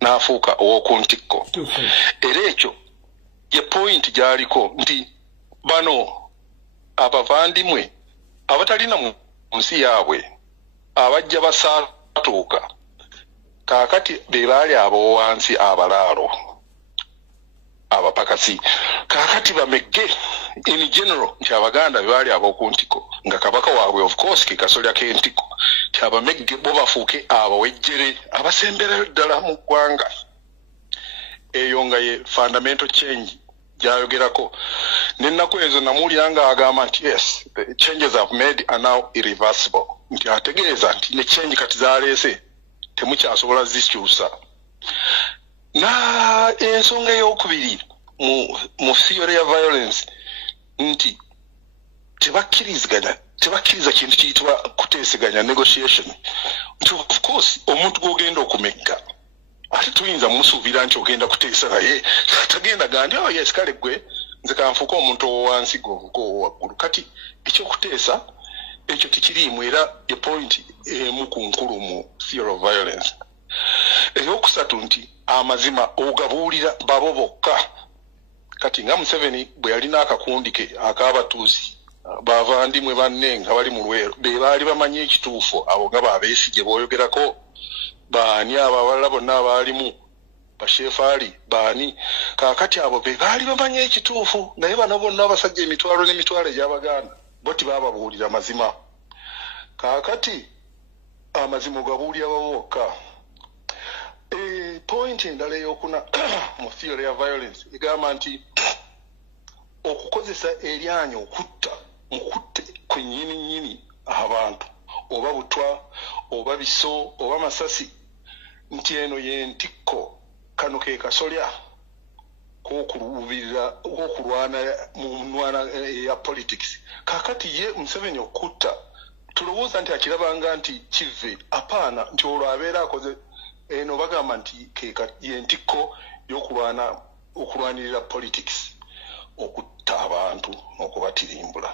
n'afuuka ow'oku ntikko era ekyo ye point gy'aliko nti bano abavandimwe abatalina mu nsi yaabwe abajja basaatuuka kaakati be baali abo wansi abalaalo abapakasi kaakati bamegge in general nti abaganda be baali ab'okuntiko nga kabaka waabwe of course kikasolya k'entiko nti abamegge bo bafuuke abawejjere abasemberayo ddala mu ggwanga. Eyo nga ye fundamental change gyayogerako. N'ennaku ezo namuwulira nga agamba nti yes, the changes I've made are now irreversible. Nti ategeeza nti ne change kati zaleese temukyasobola zikyusa. Na ensonga ey'okubiri mu theory ya violence nti tebakkiriza kintu kiyitibwa kuteeseganya negotiation. Nti of course omuntu gw'ogenda okumegga ate tuyinza musuubira nti ogenda kuteesa naye tagenda gandi yes kale gwe nze kanfuuka omuntu owansi gwovuko waggulu. Kati ekyokuteesa ekyo tikiriimu era ye point emu ku nkulu mu theory of violence. Ekyokusatu nti amazima ogabuulira babo bokka. Kati nga Museveni bwe yalina akakundi ke ak'abatuusi bavandimwe banne nga bali mu lwero be baali bamanyi ekituufu abo nga babeesigye booyogerako baani abo abalala bonna abaalimu bashefaali baani kaakati abo be baali bamanyi ekituufu naye bano bonna abasajja emitwalo n'emitwalo egy'Abaganda bo tibababuulira mazima. Kaakati amazima ogabuulira babo bokka. Point endala ey'okuna mu theory ya violence egamba nti okukozesa eryanyi okutta mukutte kwennyini abantu oba butwa oba biso oba masasi nti eno y'entikko kano ke kasolya k'okulwana mu nnwana ya politics. Kaakati ye Museveni okutta tulowooza nti akirabanga nti kive apaana nti olwo abeera akoze eno bagamba nti y'entikko y'okulwanirira politics okutta abantu n'okubatirimbula.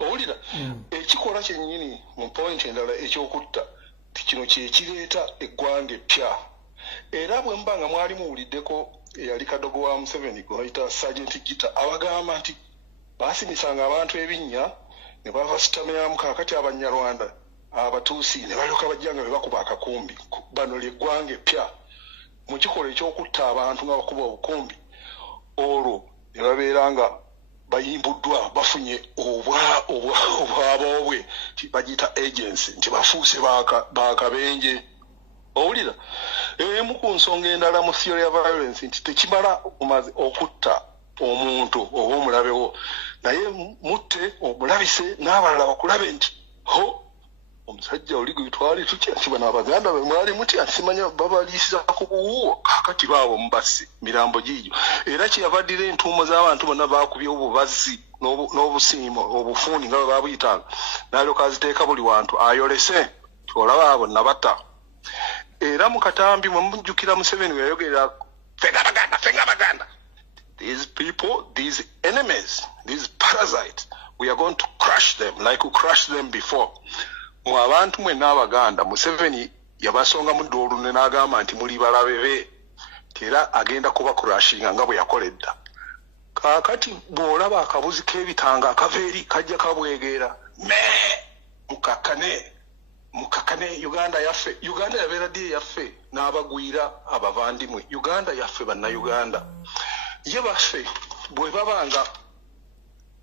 Owulira ekikola kyennyini mu point endala ekyokutta kino kyekireeta eggwanga eppya. Era bwe mba nga mwali muwuliddeko eyali kadogo wa Museveni gwe bayita Sergeant Gita abagamba nti baasimisanga abantu ebinnya ne bavasitamiramu. Kaakati Abanyarwanda abatuusi ne balyoka bajjanga be bakuba akakumbi bano ly'eggwanga eppya mu kikolwa ekyokutta abantu nga bakuba obukumbi olwo ne babeera nga bayimbuddwa bafunye obwaboobwe nti bagiyita agency nti bafuuse bakabenje. Owulira emu ku nsonga endala mu theory ya violence nti tekimala omaze okutta omuntu oba omulabewo naye mutte omulabise n'abalala bakulabe nti ho omusajja oli gwitwali tutya nti bano Abaganda be mwali mutya nsimanya babaliisiza ku buwuwo. Kaakati baabo mubasi mirambo giijo era kyeyavaddira entuumo z'abantu bonna baakubye obubazzi n'obusiimo obufuuni nga bwe babuyitanga n'alyoka aziteeka buli wantu ayolese olaba abo nabata. Era mu katambi mwe mujjukira Museveni we yayogerera fenga Abaganda these people, these enemies, these parasites, we are going to crush them like we crushed them before. Mu abantu mwenna Abaganda Museveni yabasonga mu ddoolu ne n'agamba nti muli balabe be era agenda kuba kurashinga nga bwe yakoledda. Kaakati bw'olaba akabuzi k'ebitanga akava eri kajja kabwegeera mukakane Uganda yaffe. Uganda yabeera ddi yaffe n'abagwira abavandimwe. Uganda yaffe bannayuganda ye baffe bwe babanga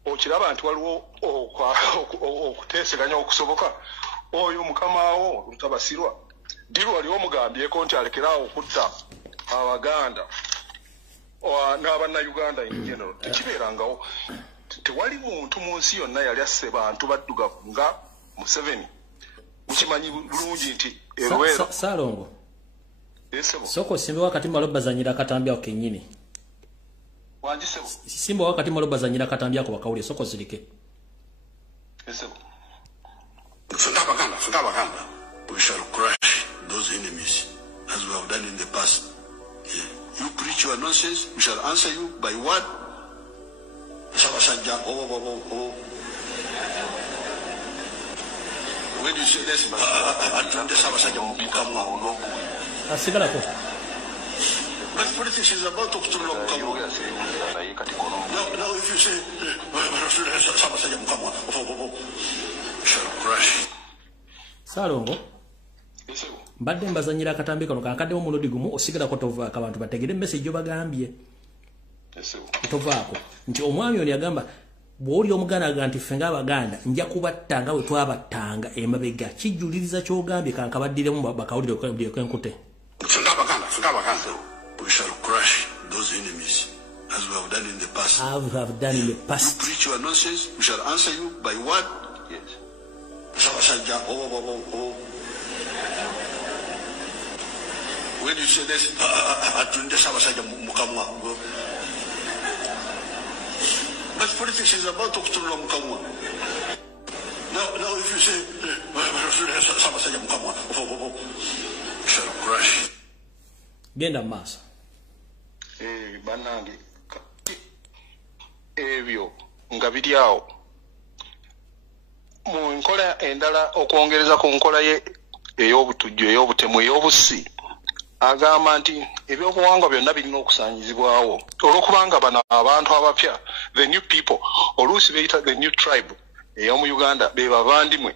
okiraba nti waliwo okuteeseganya okusoboka oyo mukamaawo Lutabasirwa ddi wali omugambyeko nti alekeraawo okutta Abaganda n'Abannayuganda in general. Tekibeerangawo. Tewali muntu mu nsi yonna yali asse bantu baddugavu nga Museveni. Mukimanyi bulungi nti Erwero Salongo soko simba wakati malo bazanyira katambi ako kennyini wanjisebo simba wakati malo bazanyira katambi ako bakawulye soko zirike esebo. Abaganda, we shall crush those enemies as we have done in the past. You preach your nonsense, we shall answer you by what? When you say this, but politics is about to look. Now, if you say, Salongo mbadde mbazanyira akatambi kano kankadde omulodi gumu osigala ko tovaako abantu bategere message obagambye tovaako nti omwami oni agamba bw'oli omuganda aga nti ffe ng'Abaganda nja kubattanga bwe twabattanga emabega kijjuliriza ky'ogambye kankabaddiremu bakawulire kwenkute we shall crush those enemies as we have done in the past. You preach your nonsense, we shall answer you by what? Yes. When you say this, but politics is about to Mukamwa. Now if you say, we shall crush. Genda masa. Banange ebyo nga biri awo mu nkola endala okwongereza ku nkola ye ey'obutujju ey'obutemu ey'obussi agamba nti ebyobuwangwa byonna birina okusaanyizibwawo olw'okubanga bano abantu abapya the new people oluusi beyita the new tribe ey'omu Uganda be bavandimwe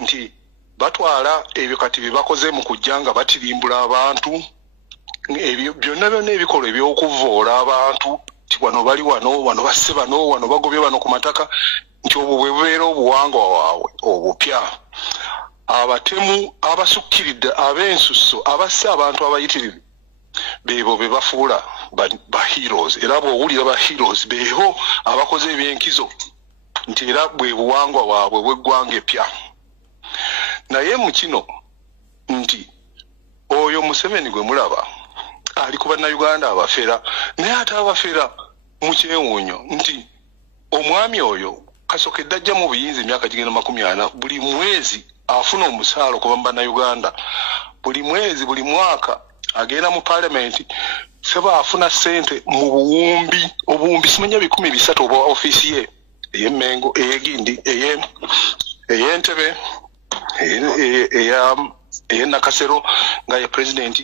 nti batwala ebyo kati bye bakoze mu kujja nga batirimbula abantu ebyo byonna ebikolwa eby'okuvoola abantu nti wano bali wano basse bano wano bagobye bano ku mataka nti obwo bwe bubeera obuwangwa waabwe obupya abatemu abasukkiridde ab'ensusso abasse abantu abayitirivu beebo be bafuula ba heroes era bw'owulira ba heroes beebo abakoze ebyenkizo nti era bwe buwangwa waabwe bw'eggwanga epya naye mu kino nti oyo Museveni gwe mulaba ali ku bannayuganda abafera naye ate abafera mu kyewuunyo nti omwami oyo kasokedde ajja mu buyinza emyaka gigenda 40 buli mwezi afuna omusaala okuva mu bannayuganda buli mwezi buli mwaka agenda mu paalamenti seba afuna ssente mu obuwumbi simanya 1,300 oba ofiisi ye ey'Emmengo ey'Egindi ey'Entebe NAKACWA nga ye president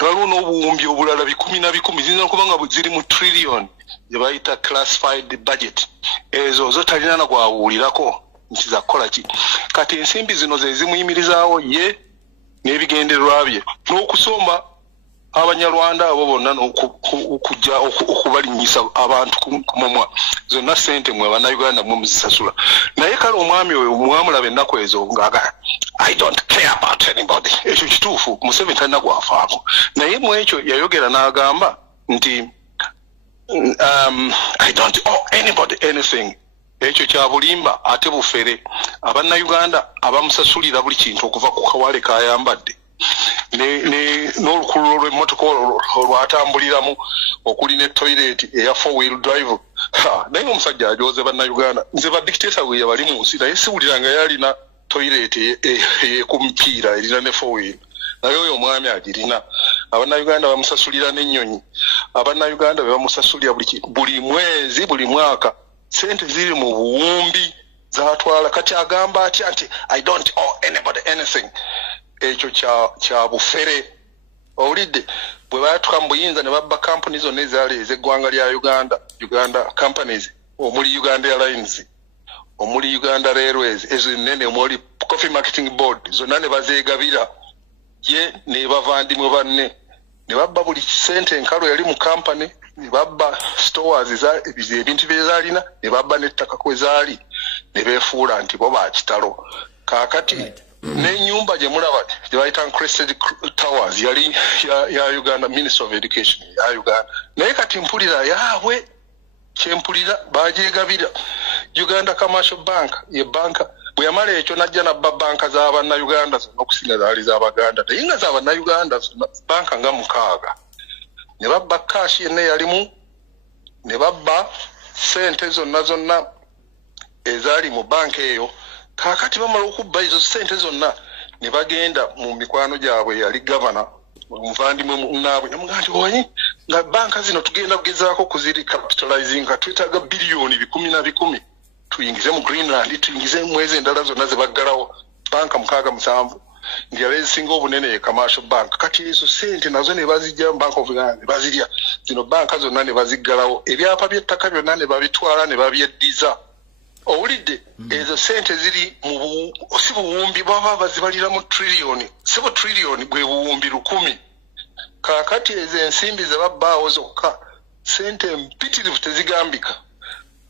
waliwo n'obuwumbi obulala 10 zirina okuba nga ziri mu trillion gye bayita classified budget ezo zo talina na gwawulirako nti zakola ki kati ensimbi zino ze zimuyimirizaawo ye n'ebigendererwa bye n'okusomba abanyarwanda abo bonna n'okujja okubalinnyisa abantu ku mumwa zonna ssente mwe bannayuganda mwe muzisasula naye kale omwami oyo mwamulaba ennaku ezo ng'agala I don't care about anybody ekyo kituufu Museveni talina gwafaako naye mu ekyo yayogera n'agamba nti I don't owe anybody anything ekyo kya bulimba ate bufere abannayuganda abamusasulira buli kintu okuva ku kawale kayambadde n'olukulu lw'emmotoka olwatambuliramu okuli ne toilet eya 4-wheel drive naye omusajja ajoze bannayuganda nze ba dictator we yabali mu nsi naye siwuliranga yalina toilet ey'ekumipiira erina ne 4-wheel naye oyo omwami agirina abannayuganda bamusasulira n'ennyonyi abannayuganda be bamusasulira buli mwezi buli mwaka sente ziri mu buwumbi zatwala kati agamba atya nti I don't owe anybody anything ekyo kya bufere owulidde bwe baatuka mu buyinza ne babba kampuni zonna ezaali ez'eggwanga lya Uganda companies omuli Uganda Airlines omuli Uganda Railways ezo ennene omuli Coffee Marketing Board zonna ne bazeegabira ye ne bavandimwe banne ne babba buli sente enkalu yali mu company ne babba stores ebintu bye zaalina ne babba n'ettaka kwe zaali ne beefuula nti bo ba Kitaro kaakati n'ennyumba gye mulaba gye bayita Crested Towers yali ya Uganda Ministry of Education ya Uganda naye kati mpulira yaabwe kyempulira bagyegabira Uganda Commercial Bank ye banka bwe yamala ekyo najja nabba banka z'abannayuganda zonna okusinga zaali z'Abaganda naye nga z'abannayuganda zonna banka nga 6 ne babba kashi yenna yalimu ne babba sente zonna ezaali mu banka eyo kaakati bamala okubba ezo sente zonna ne bagenda mu mikwano gyabwe yali gavana omuvandimwe munaabwe namugamba nti omanyi nga banka zino tugenda kugezaako kuziri capitalizing nga twetaaga biliyoni 10 tuyingize mu Greenland tuyingize mwezi endala zonna ze baggalawo banka 6-7 ndyala ezisinga obunene ye commercial bank kati ezo sente nazo ne bazijja mu Bank of Uganda ne bazirya zino banka zonna ne baziggalawo ebyapa by'ettaka byonna ne babitwala ne babyeddiza owulidde ezo sente ziri mu si buwumbi baba bazibalira mu trillion sibo trillion bwe buwumbi 10 kakati ezo ensimbi zebabbaawo zokka sente mpitirivu tezigambika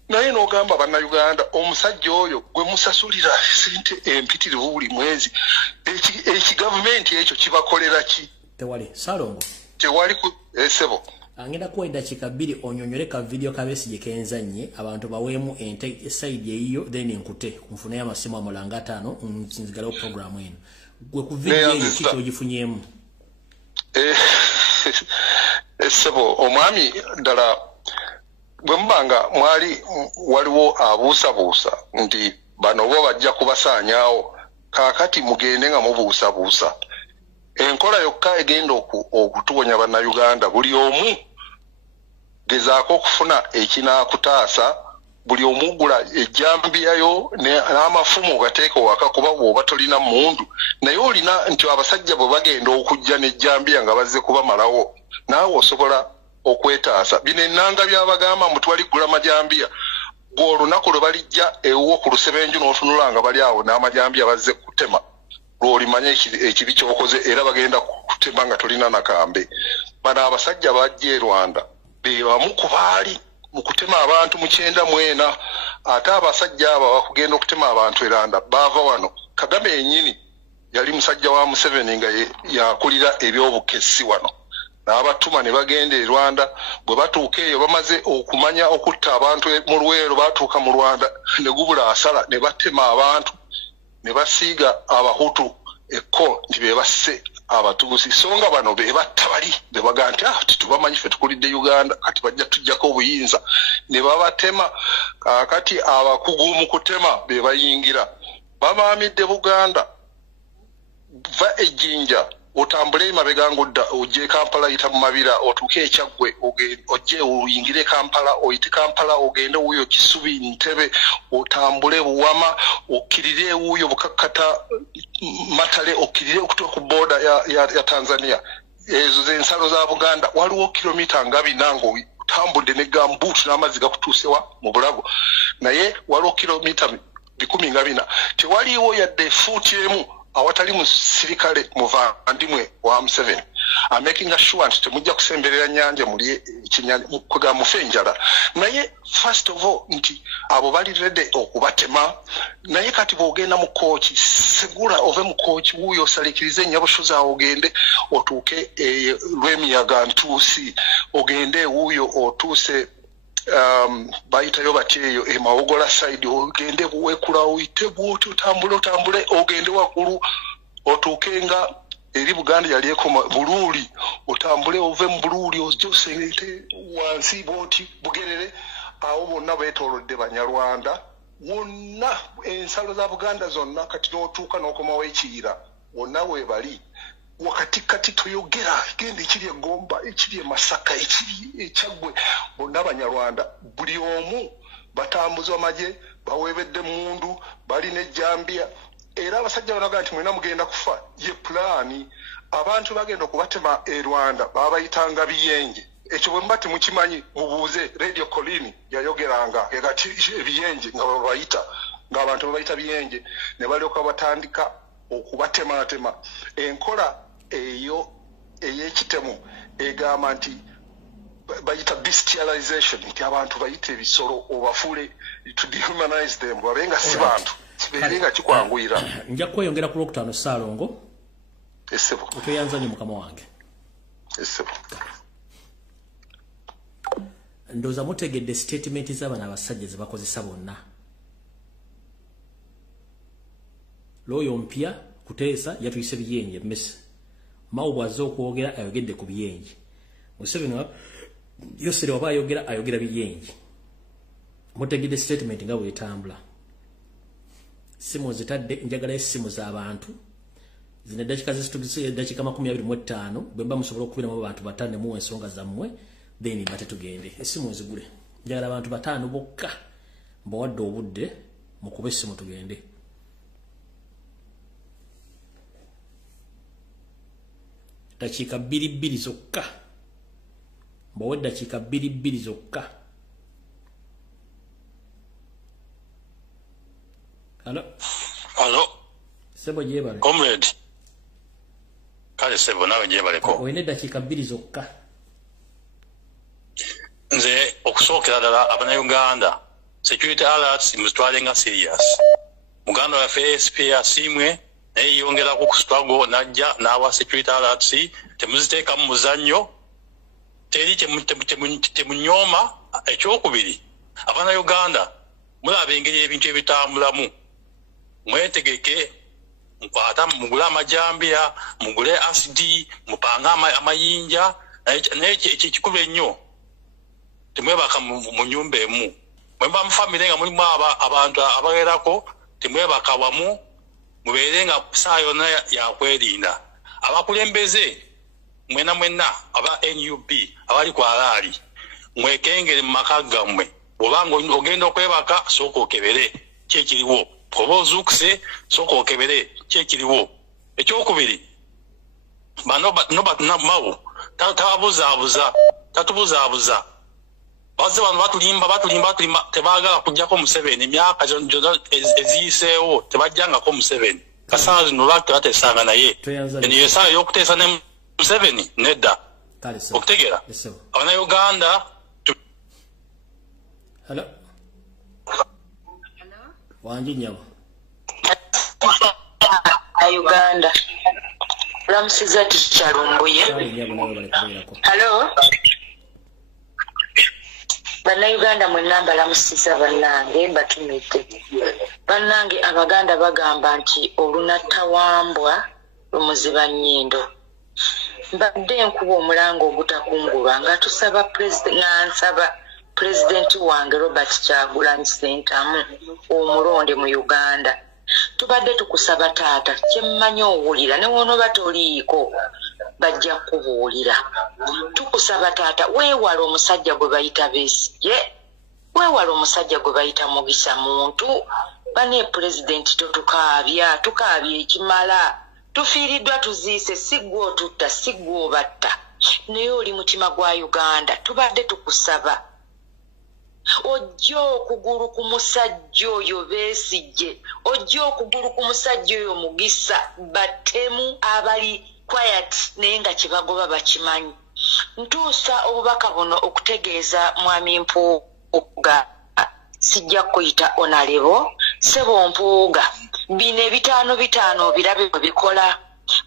naye n'ogamba bannayuganda omusajja oyo gwe musasulira sente empitirivu buli mwezi ekigavumenti ekyo kibakolera ki tewali Salongo tewali ku esebo angenda kuwa eddakiika 2 onyonyole ka video kabesije kenzanye abantu baweemu ente side eyo then nkute kunfuna amasimu amulanga 5 nzinzigalawo program eno gwe ku video eyo kiki ogifunyemu esebo omwami ddala bwe mbanga mwali waliwo abuusabuusa nti bano bo bajja kubasaanyaawo kaakati mugende nga mubuusabuusa enkola yokka egenda okutuwonya bannayuganda buli omu gezaako okufuna ekinaakutaasa buli omu gula ejjambiyayo n'amafumu ogateeka waka kuba bw'oba tolina mundu naye olina nti abasajja bwe bagenda okujja n'ejjambiya nga bazze kubamalawo naawe osobola okwetaasa bino ennanga byabagamba mutwali gula majambiya gw'olunaku lwe balijja ewuwo ku lusebenju n'otunula nga bali awo n'amajambiya bazze kutema lw'olimanya ekibi ky'okoze era bagenda kutema nga tolina nakambe bano abasajja bajja e Rwanda be bamu ku baali mu kutema abantu mu 94 ate abasajja abo bakugenda okutema abantu e Rwanda baava wano Kagame yennyini yali musajja wa Museveni nga yakulira ebyobukessi wano n'abatuma ne bagenda e Rwanda bwe batuuka eyo bamaze okumanya okutta abantu mu Luweero batuuka mu Rwanda ne gubula asala ne batema abantu ne basiiga abahutu ekko nti be basse abatuusi songa bano be batta bali be baga nti titubamanyi ffe tukulidde Uganda kati bajja tujjako obuyinza ne babatema kati abakugu mu kutema be bayingira babaamidde Buganda va ejjinja otambule mabega ngudda ojje Kampala yita mu mabira otuuke ekyagwe ojje uyingire Kampala oyite Kampala ogende wuyo Kisubi Ntebe otambule Buwama okirire wuyo Bukakkata Matale okirire okutuuka ku border ya Tanzania ezo zensalo za Buganda waliwo kilomita nga 4 utambudde ne gambuutu n'amazzi gakutuusewa mu Bulago naye waliwo kilomita 14 tewaliwo yadde fuuti emu awatali musirikale muvandimwe wa M7 I'm making sure nti temujja kusemberera nyanja muli kinyanja kuga mufenjala naye first of all nti abo bali ready okubatema naye kati bogenda mu coach segura ove mu coach wuyo salikirize nyaboshoza ogende otuuke lwemiyaga ntuusi ogende wuyo otuse bayita yo bateyo emawogola side ogende buwekula oyite bwoti otambule ogende wakulu otukenga eri Buganda yali ekoma Bululi otambule ove mu Bululi ojosente wansi boti bugerere awo bonna betolodde Banyarwanda wonna ensalo za Buganda zonna kati n'otuuka n'okomawo ekiyira wonna we bali wakati kati toyogera gende ekiri Gomba ekiri Masaka ekiri ekyagwe bonna Banyarwanda buli omu batambuza amaje bawebedde mundu bali ne jambia era abasajja banaga nti mwena mugenda kufa ye plani abantu bagenda okubatema e Rwanda babayitanga biyenje ekyo bwe mbati mukimanyi mubuuze radio Colini yayogeranga egati ebiyenje nga babayita nga abantu babayita biyenje ne balyoka batandika okubatematema enkola eyo eyekitemu egamba nti bayita bestialization nti abantu bayite ebisolo obafule to dehumanize them babenga si bantu kiberenga kikwanguyira nja kweyongera ku Lwokutaano Saalongo esebo otoyanzanye mukama wange esebo ndoza mutegedde statement z'abana abasajja ze bakozesa bonna loyo mpya kuteesa yatuyise biyenje mmese mawu bwaze okwogera ayogedde ku biyenje Museveni yosere oba ayogera biyenje mutegedde statement nga bwetambula simu zitadde njagala essimu z'abantu zine dakika zisitugise dakika 25 bwemba musobola okubira mu bantu batane mu ensonga zammwe then bate tugende essimu zigule njagala abantu batano bokka mbawadde obudde mukube essimu tugende dakika 2 zokka mbawadde dakika 2 zokka Hello. Sebo jebale. Comrade. Kale sebo nawe jebale ko. Oyine dakika 2 zokka. Nze okusookera ddala Abannayuganda security alerts muzitwalenga serious. Muganda waffe SP asimwe naye yongerako ku struggle najja n'awa security alerts temuziteeka mu muzannyo teri temunyoma ekyokubiri. Abannayuganda mulaba engeri ebintu ebitambulamu mwetegeke mukwata mugule amajambia mugule acid mupanga amayinja naye ekikulu ennyo temwebaka mu nyumba emu mwemba mu family nga mulimu abantu abagerako temwebaka wamu mubeere nga saa yonna yakwerinda. Abakulembeze mwena aba NUP abali ku alaali mwekengere mu maka gammwe bw'obanga ogenda okwebaka sooka okebere kyekiriwo oba ozuukuse sooka okebere kyekiriwo. Ekyokubiri bano mawo tatubuzaabuza bazze bano batulimba tebaagala kujjako Museveni emyaka gyonna eziyiseewo tebajjangako Museveni kasana zino batesanga naye eniyo esaawa ey'okuteesa ne Museveni nedda okutegeera Abannayuganda. Hello. Wanji nyabo. Uganda. Lamusiza Ticha Lumbuye. Hello. Bannayuganda mwenamba lamusiza bannange batumite. Bannange Abaganda bagamba nti olunatawambwa lumuziba nnyindo. Mbadde nkuba omulango ogutakungulwa nga tusaba President wange Robert Kyagulanyi Ssentamu omulonde mu Uganda. Tubadde tukusaba taata kyemmanyi owulira ne wonoba toliiko bajja kubuulira. Tukusaba taata weewala omusajja gwe bayita Besigye, weewala omusajja gwe bayita Mugisa Muntu. Bane President totukaabya ekimala. Tufiiriddwa tuziise siggwe otutta siggwe obatta naye oli mutima gwa Uganda. Tubadde tukusaba ojja okugulu ku musajja oyo Besigye, ojja okugulu ku musajja oyo Mugisa batemu abali quiet naye nga kyebagoba bakimanyi. Ntuusa obubaka buno okutegeeza mwami Mpuuga sijja kuyita onalebo sebo Mpuuga bino 5 birabe bikola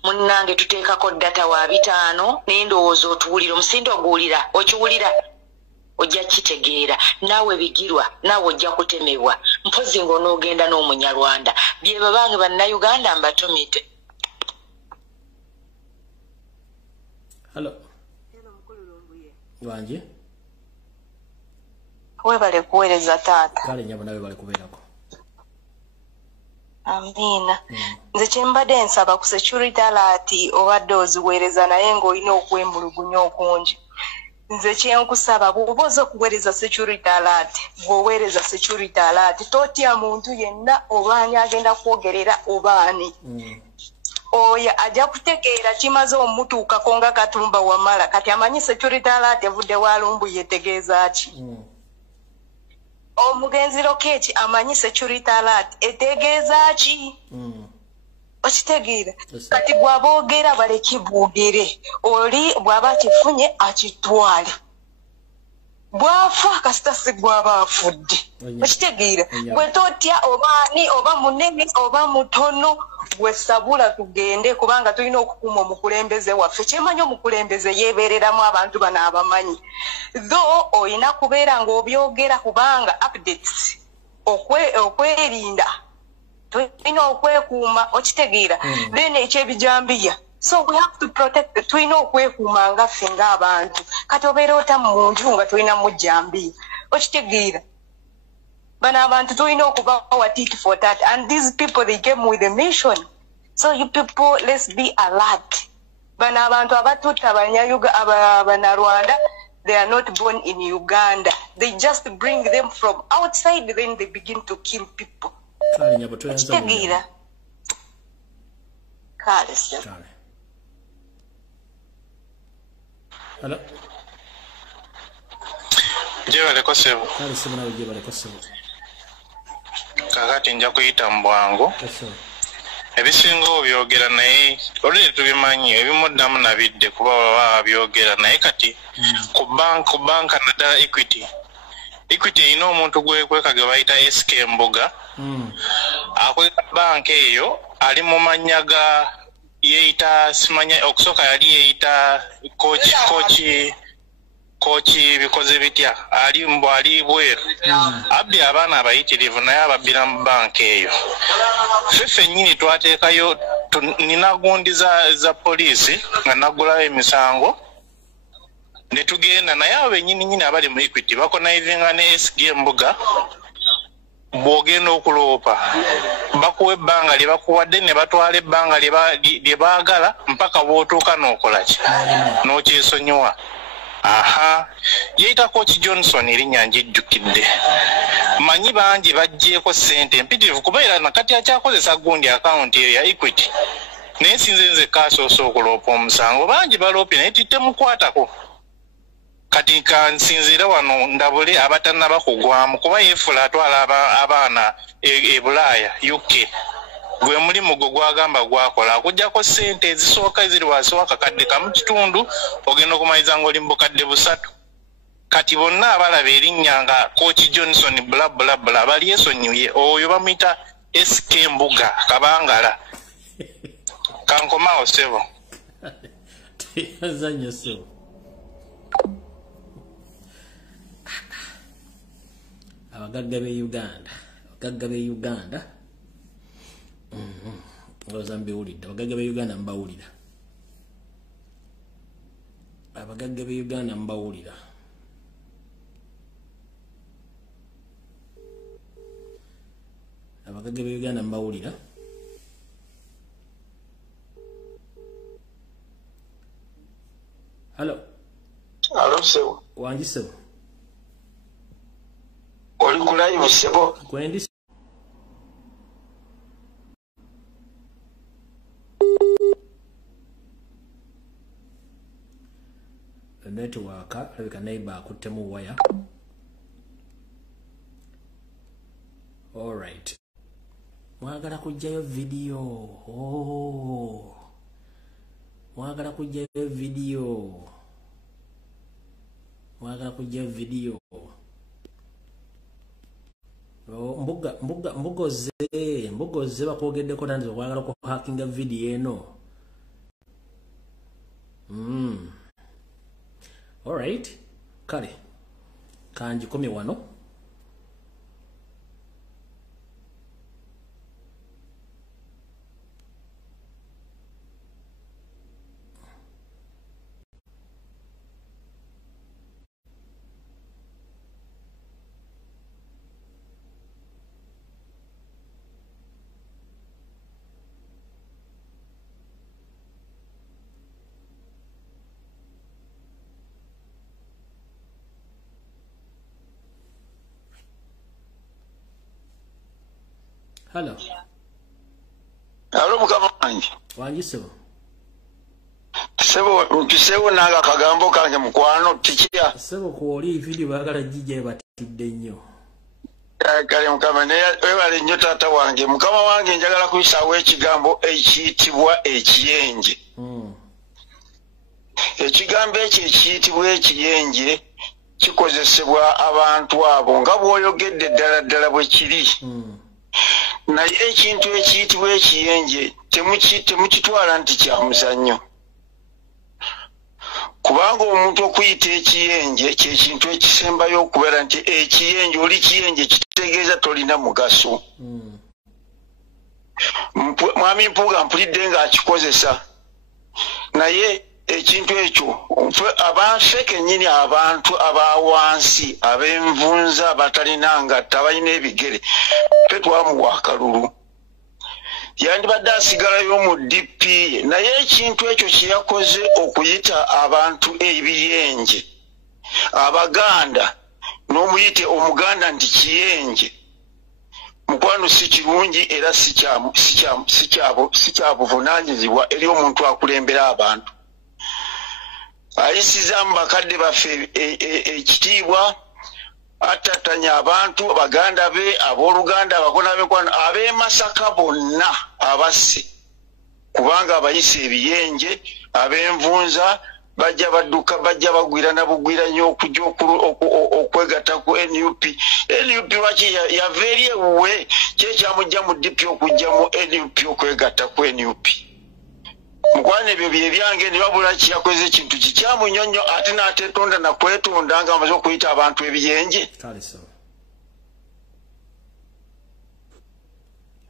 munnange tuteekako data wa 5 naye ndowooza otuwulira omusindo oguwulira okiwulira ojja kitegeera naawe bigirwa naawe ojja kutemebwa mpozi ng'onoogenda n'Omunyarwanda bye babange Bannayuganda mbatumite. Hello. Wanji. Webale kuweereza taata. Kale nyabo nawe bale kubeerako. Amina. Nze kyembadde nsaba ku security alert obadde oziweereza naye ng'olina okwemulugunya okungi. Nze kyenkusaba bw'oba okuweereza security alert bw'oweereza security alert totya muntu yenna obaani agenda kwogerera obaani. Oya ajja kutegeera kimaze omutuukako nga Katumba Wamala kati amanyi security alert evudde wa Lumbuye etegeeza ki? Omugenzi Lokeki amanyi security alert etegeeza ki? Okitegeera kati bw'aboogera baleki boogere oli bw'aba kifunye akitwale bwafa kasita si gw'aba afudde. Okitegeera bwe totya obaani oba munene oba mutono gwe sabula tugende kubanga tulina okukuuma omukulembeze waffe. Kyemanyi omukulembeze yeebeereramu abantu bano abamanyi tho olina kubeera ng'obyogera kubanga updates okwerinda tulina okwekuuma. Okitegeera then ekyebijambiya so we have to protect tulina okwekuuma nga ffe ng'abantu kati obeera otamu muntu nga tulina mujambiya. Okitegeera bano abantu tulina okubawa tit for tat and these people they came with a mission. So you people let's be alert. Bano abantu abatutta Abanyarwanda they are not born in Uganda. They just bring them from outside then they begin to kill people. Kale nyabo tuyanza. Okitegeera kale se. Hello. Jebale ko sebo. Kale sebo nawe jebale ko sebo. kakati nja kuyita mu bwangu ebisinga obyogera naye oluli tubimanyi ebimuddamu nabidde kuba baba byogera naye kati ku banka naddala Equity erina omuntu gweka ge bayita SK Mbuga akweka banka eyo ali mu mannya ga yeeyita simanya okusooka yali yeeyita kochi bikoze bitya ali bweru abbi abaana abayitirivu naye ababbira mu banka eyo ffe nnyini twateekayo nina gundi za poliisi nga naggulawo emisango ne tugenda naye abo bennyini abali mu Equity bakonaivinga ne SG Mbuga bw'ogenda okuloopa bakuwa ebbanga lye bakuwadde ne batwala ebbanga lye baagala mpaka bw'otuuka n'okola ki n'okyesonyiwa. Yeeyita Coach Johnson erinnya njijjukidde. Manyi bangi baggyeko ssente mpitirivu kubeera nakati akyakozesa gundi akawunti eyo ya Equity naye sinze nze kaasoose okuloopa omusango bangi baloopye naye titemukwatako. Kati kansinzira wano ndabule abatannaba kugwamu kuba yeefula atwala abaana e Bulaaya UK gwe mulimu gwe gwagamba gwakola akuggyako ssente ezisooka eziri wansi w'akakadde kamu kitundu ogenda okumaliriza ng'oli mu bukadde busatu. Kati bonna abalaba erinnya nga Coach Johnson bula bali esonyiye oyo bamuyita SK Mbuga Kabangala. Kankomaawo ssebo. Yazanyo ssebo. Abagagga b'e Uganda ngoza mbiwulidde abagagga b'e Uganda mbawulira abagagga b'e Uganda mbawulira abagagga b'e Uganda mbawulira Hello sebo wangi sebo oli ku live sebo kwendi network alabika neighbor akuttemu waya. Alright, mwagala kujjayo video. Mwagala kujjayo video. Mbugoze bakwogeddeko nanze okwagala ku hackinga video eno. Alright, kale kanjikomye wano. Hello. Hello mukama wange. Wangi sebo. Sebo nanga kagambo kange mukwano tikiya. Sebo kuoli video bagala jije batidde nnyo. Kale mukama ne webale nnyo taata wange. Mukama wange njagala kuyisawo ekigambo ekiyitibwa ekiyenje. Ekigambo ekyo ekiyitibwa ekiyenje kikozesebwa abantu abo nga bw'oyogedde ddala bwe kiri. Naye ekintu ekiyitibwa ekiyenje temukitwala nti kya muzannyo. Kubanga omuntu okuyita ekiyenje ky'ekintu ekisembayo okubeera nti ekiyenje oli kiyenje kitegeeza tolina mugaso. Mwami Mpuuga mpulidde ng'akikozesa. Naye ekintu ekyo abanfe kennyini abantu abawansi ab'envunza abatalina ngatta abalina ebigere fe twamuwa akalulu yandibadde asigalayo mu DP ye naye ekintu ekyo kyeyakoze okuyita abantu ebiyenje Abaganda n'omuyite omuganda nti kiyenje mukwano si kirungi era si kyabuvunaanyizibwa eri omuntu akulembera abantu. Ayisiza mu bakadde baffe ekitiibwa atatanya abantu baganda be aboluganda abakona bekwano abe Masaka bonna abasi kubanga abayise ebiyenje abenvunza bajja badduka bajja bagwira na bugwira nyo okujja okwegata ku NUP lwaki yaverie we kyekyamuggya mu DP okujja mu NUP okwegata ku NUP mukwane ebyo byange ne babula kiyakoze ekintu kikyamunyonnyo ate n'atetonda na kwetonda nga amaze okuyita abantu ebiyenje.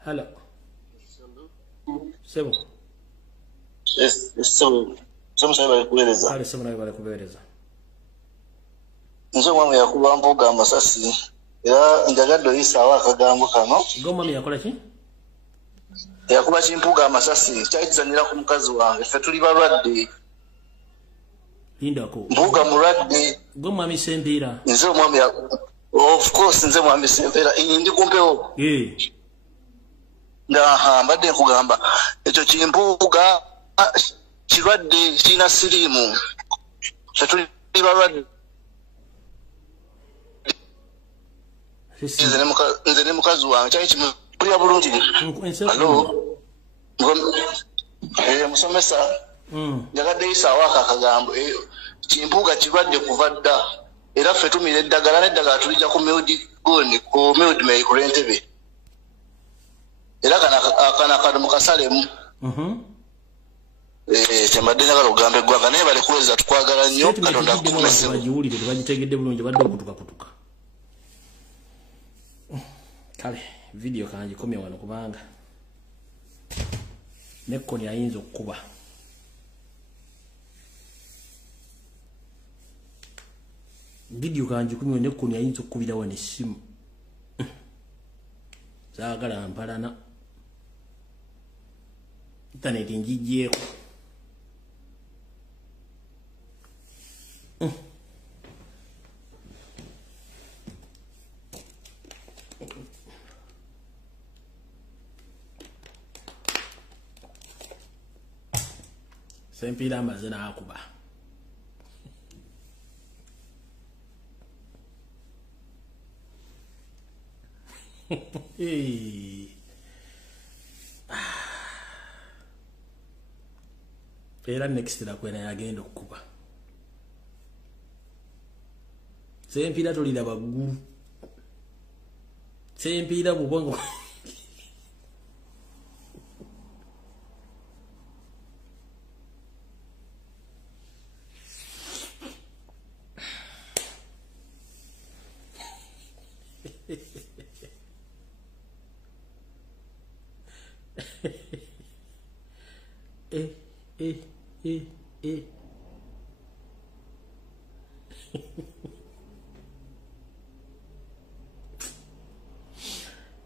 Hello. Sebo. Yes, so bali kubereza. Kale sebo bali kubereza. Nzo mwamu yakuba mbuga amasasi era njagadde oyisaawo akagambo kano. Gomami yakola ki? Yakuba kimpuga amasasi kyayizanira ku mukazi wange ffe tuli balwadde. Lindako. Mbuga mulwadde. Gomami Sempira. Nze omwami of course nze mwami Sempira ndi kumpewo. Ndaha mbadde nkugamba ekyo kimpuga kirwadde kina sirimu ffe tuli balwadde. Nze ne mukazi wange kyali kimu kulya bulungi. Hello. Musomesa. Njagadde isaawo akagambo kimpuga kirwadde kuva dda era ffe tumira eddagala n'eddagala tulijja ku mild may ku Lwentebe era kana kali mu kasalemu. Kyembadde njagala ogambe eggwanga naye bali kuweza tukwagala nnyo Katonda akukumesebo. Bagiwulire tebagitegedde bulungi badde okutukakutuka. Kale video kangikomye wano kubanga nekkoni ayinza okukuba. Video kangikomye nekkoni ayinza okukubira wano essimu. Zaagala mpalana. Internet ngigyeko. Sempira amaze n'akuba. Era next la kwena yagenda okukuba. Sempira tolira baggulu. Sempira bubongo.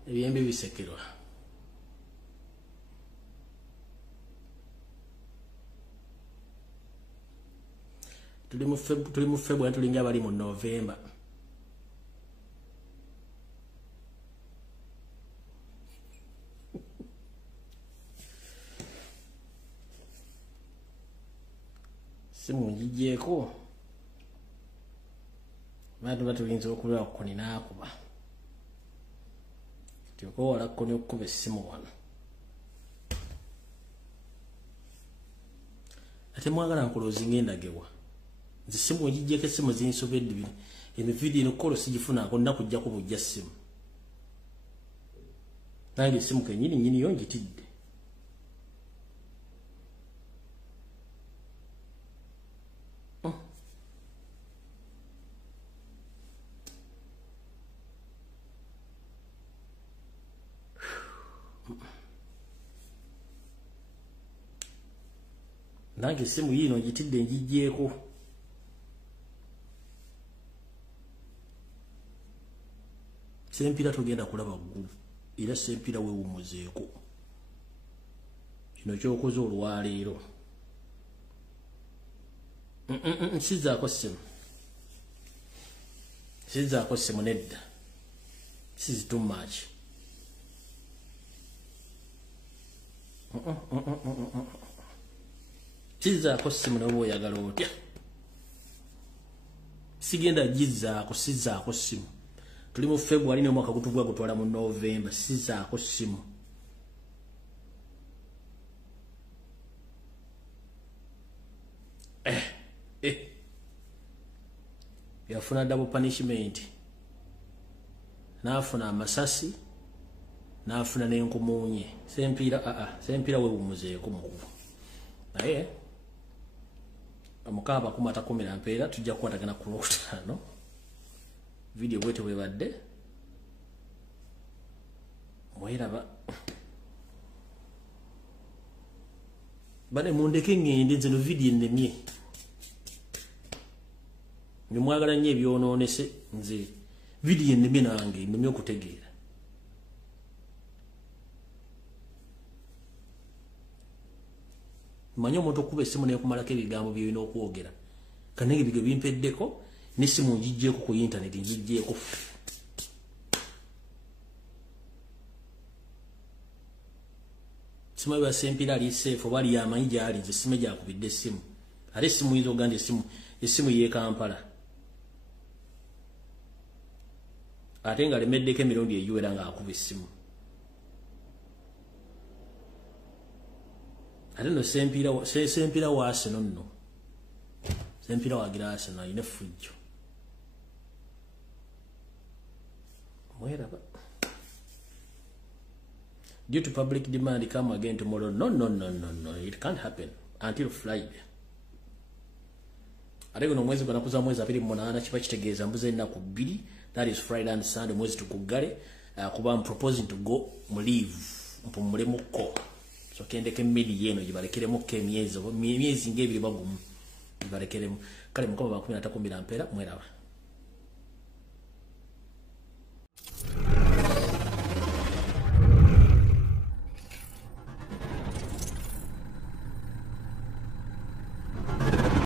Ebyembe bisekerwa. Tuli mu February tulinga abali mu November. Simu ngigyeko. Bantu batulinze okulwa okukoni n'akuba. Tyoko wala koni okukuba essimu wano. Ate mwagala nkulozinga endagewa. Nze simu ngigyeko essimu zinsobedde bino. Emividiyo eno kolo sigifunako nnakujja kubujja ssimu. Nange essimu kennyini yo ngitidde. Nange simu yino ngitidde ngigyeko. Sempira togenda kulaba ggulu era sempira weewumuzeeko. Kino kyokoze olwaleero. Sizaako ssimu nedda. This is too much. Sizaako ssimu n'oba oyagala otya. sigenda gizaako sizaako simu tuli mu February ne mwaka gutugwa gutwala mu November sizaako simu yafuna double punishment nafuna amasasi nafuna n'enkumunye sempira we umuzeeko mukubu naye amukaba kumata 10 mpeera tujja kukwatagana ku Lwokutaano video bwete webadde mweraba bane mundeke ngende zino video ennemye nimwagala nnyo ebyonoonese nze video ennemye nange nnemye okutegeera manyo omuntu okuba essimu neekumalako ebigambo byolina okwogera kanenge ebigyo bimpeddeko n'essimu ngijjeeko ku intaneti ngijjeeko simu eba sempira ali seefu oba ali amanyi gyali nze essimu gyakubidde essimu ate essimu yinza oganda essimu y'e Kampala ate nga lemeddeko emirundi egiwera ng'akuba essimu ate no sempira waasino nno sempira wagira asino ayina effujjo mweraba due to public demand come again tomorrow no it can't happen until Friday ate guno mwezi gwanakuza mwezi 28 kiba kitegeeza mbuze ennaku 2 that is Friday and Sunday mwezi tukugale kuba I'm proposing to go mu leave mpumulemuko so kendeke mmedi yeno gibalekeremu ke myezi ng'ebiri bagumu gibalekeremu kale mukoma 13 mpeera mweraba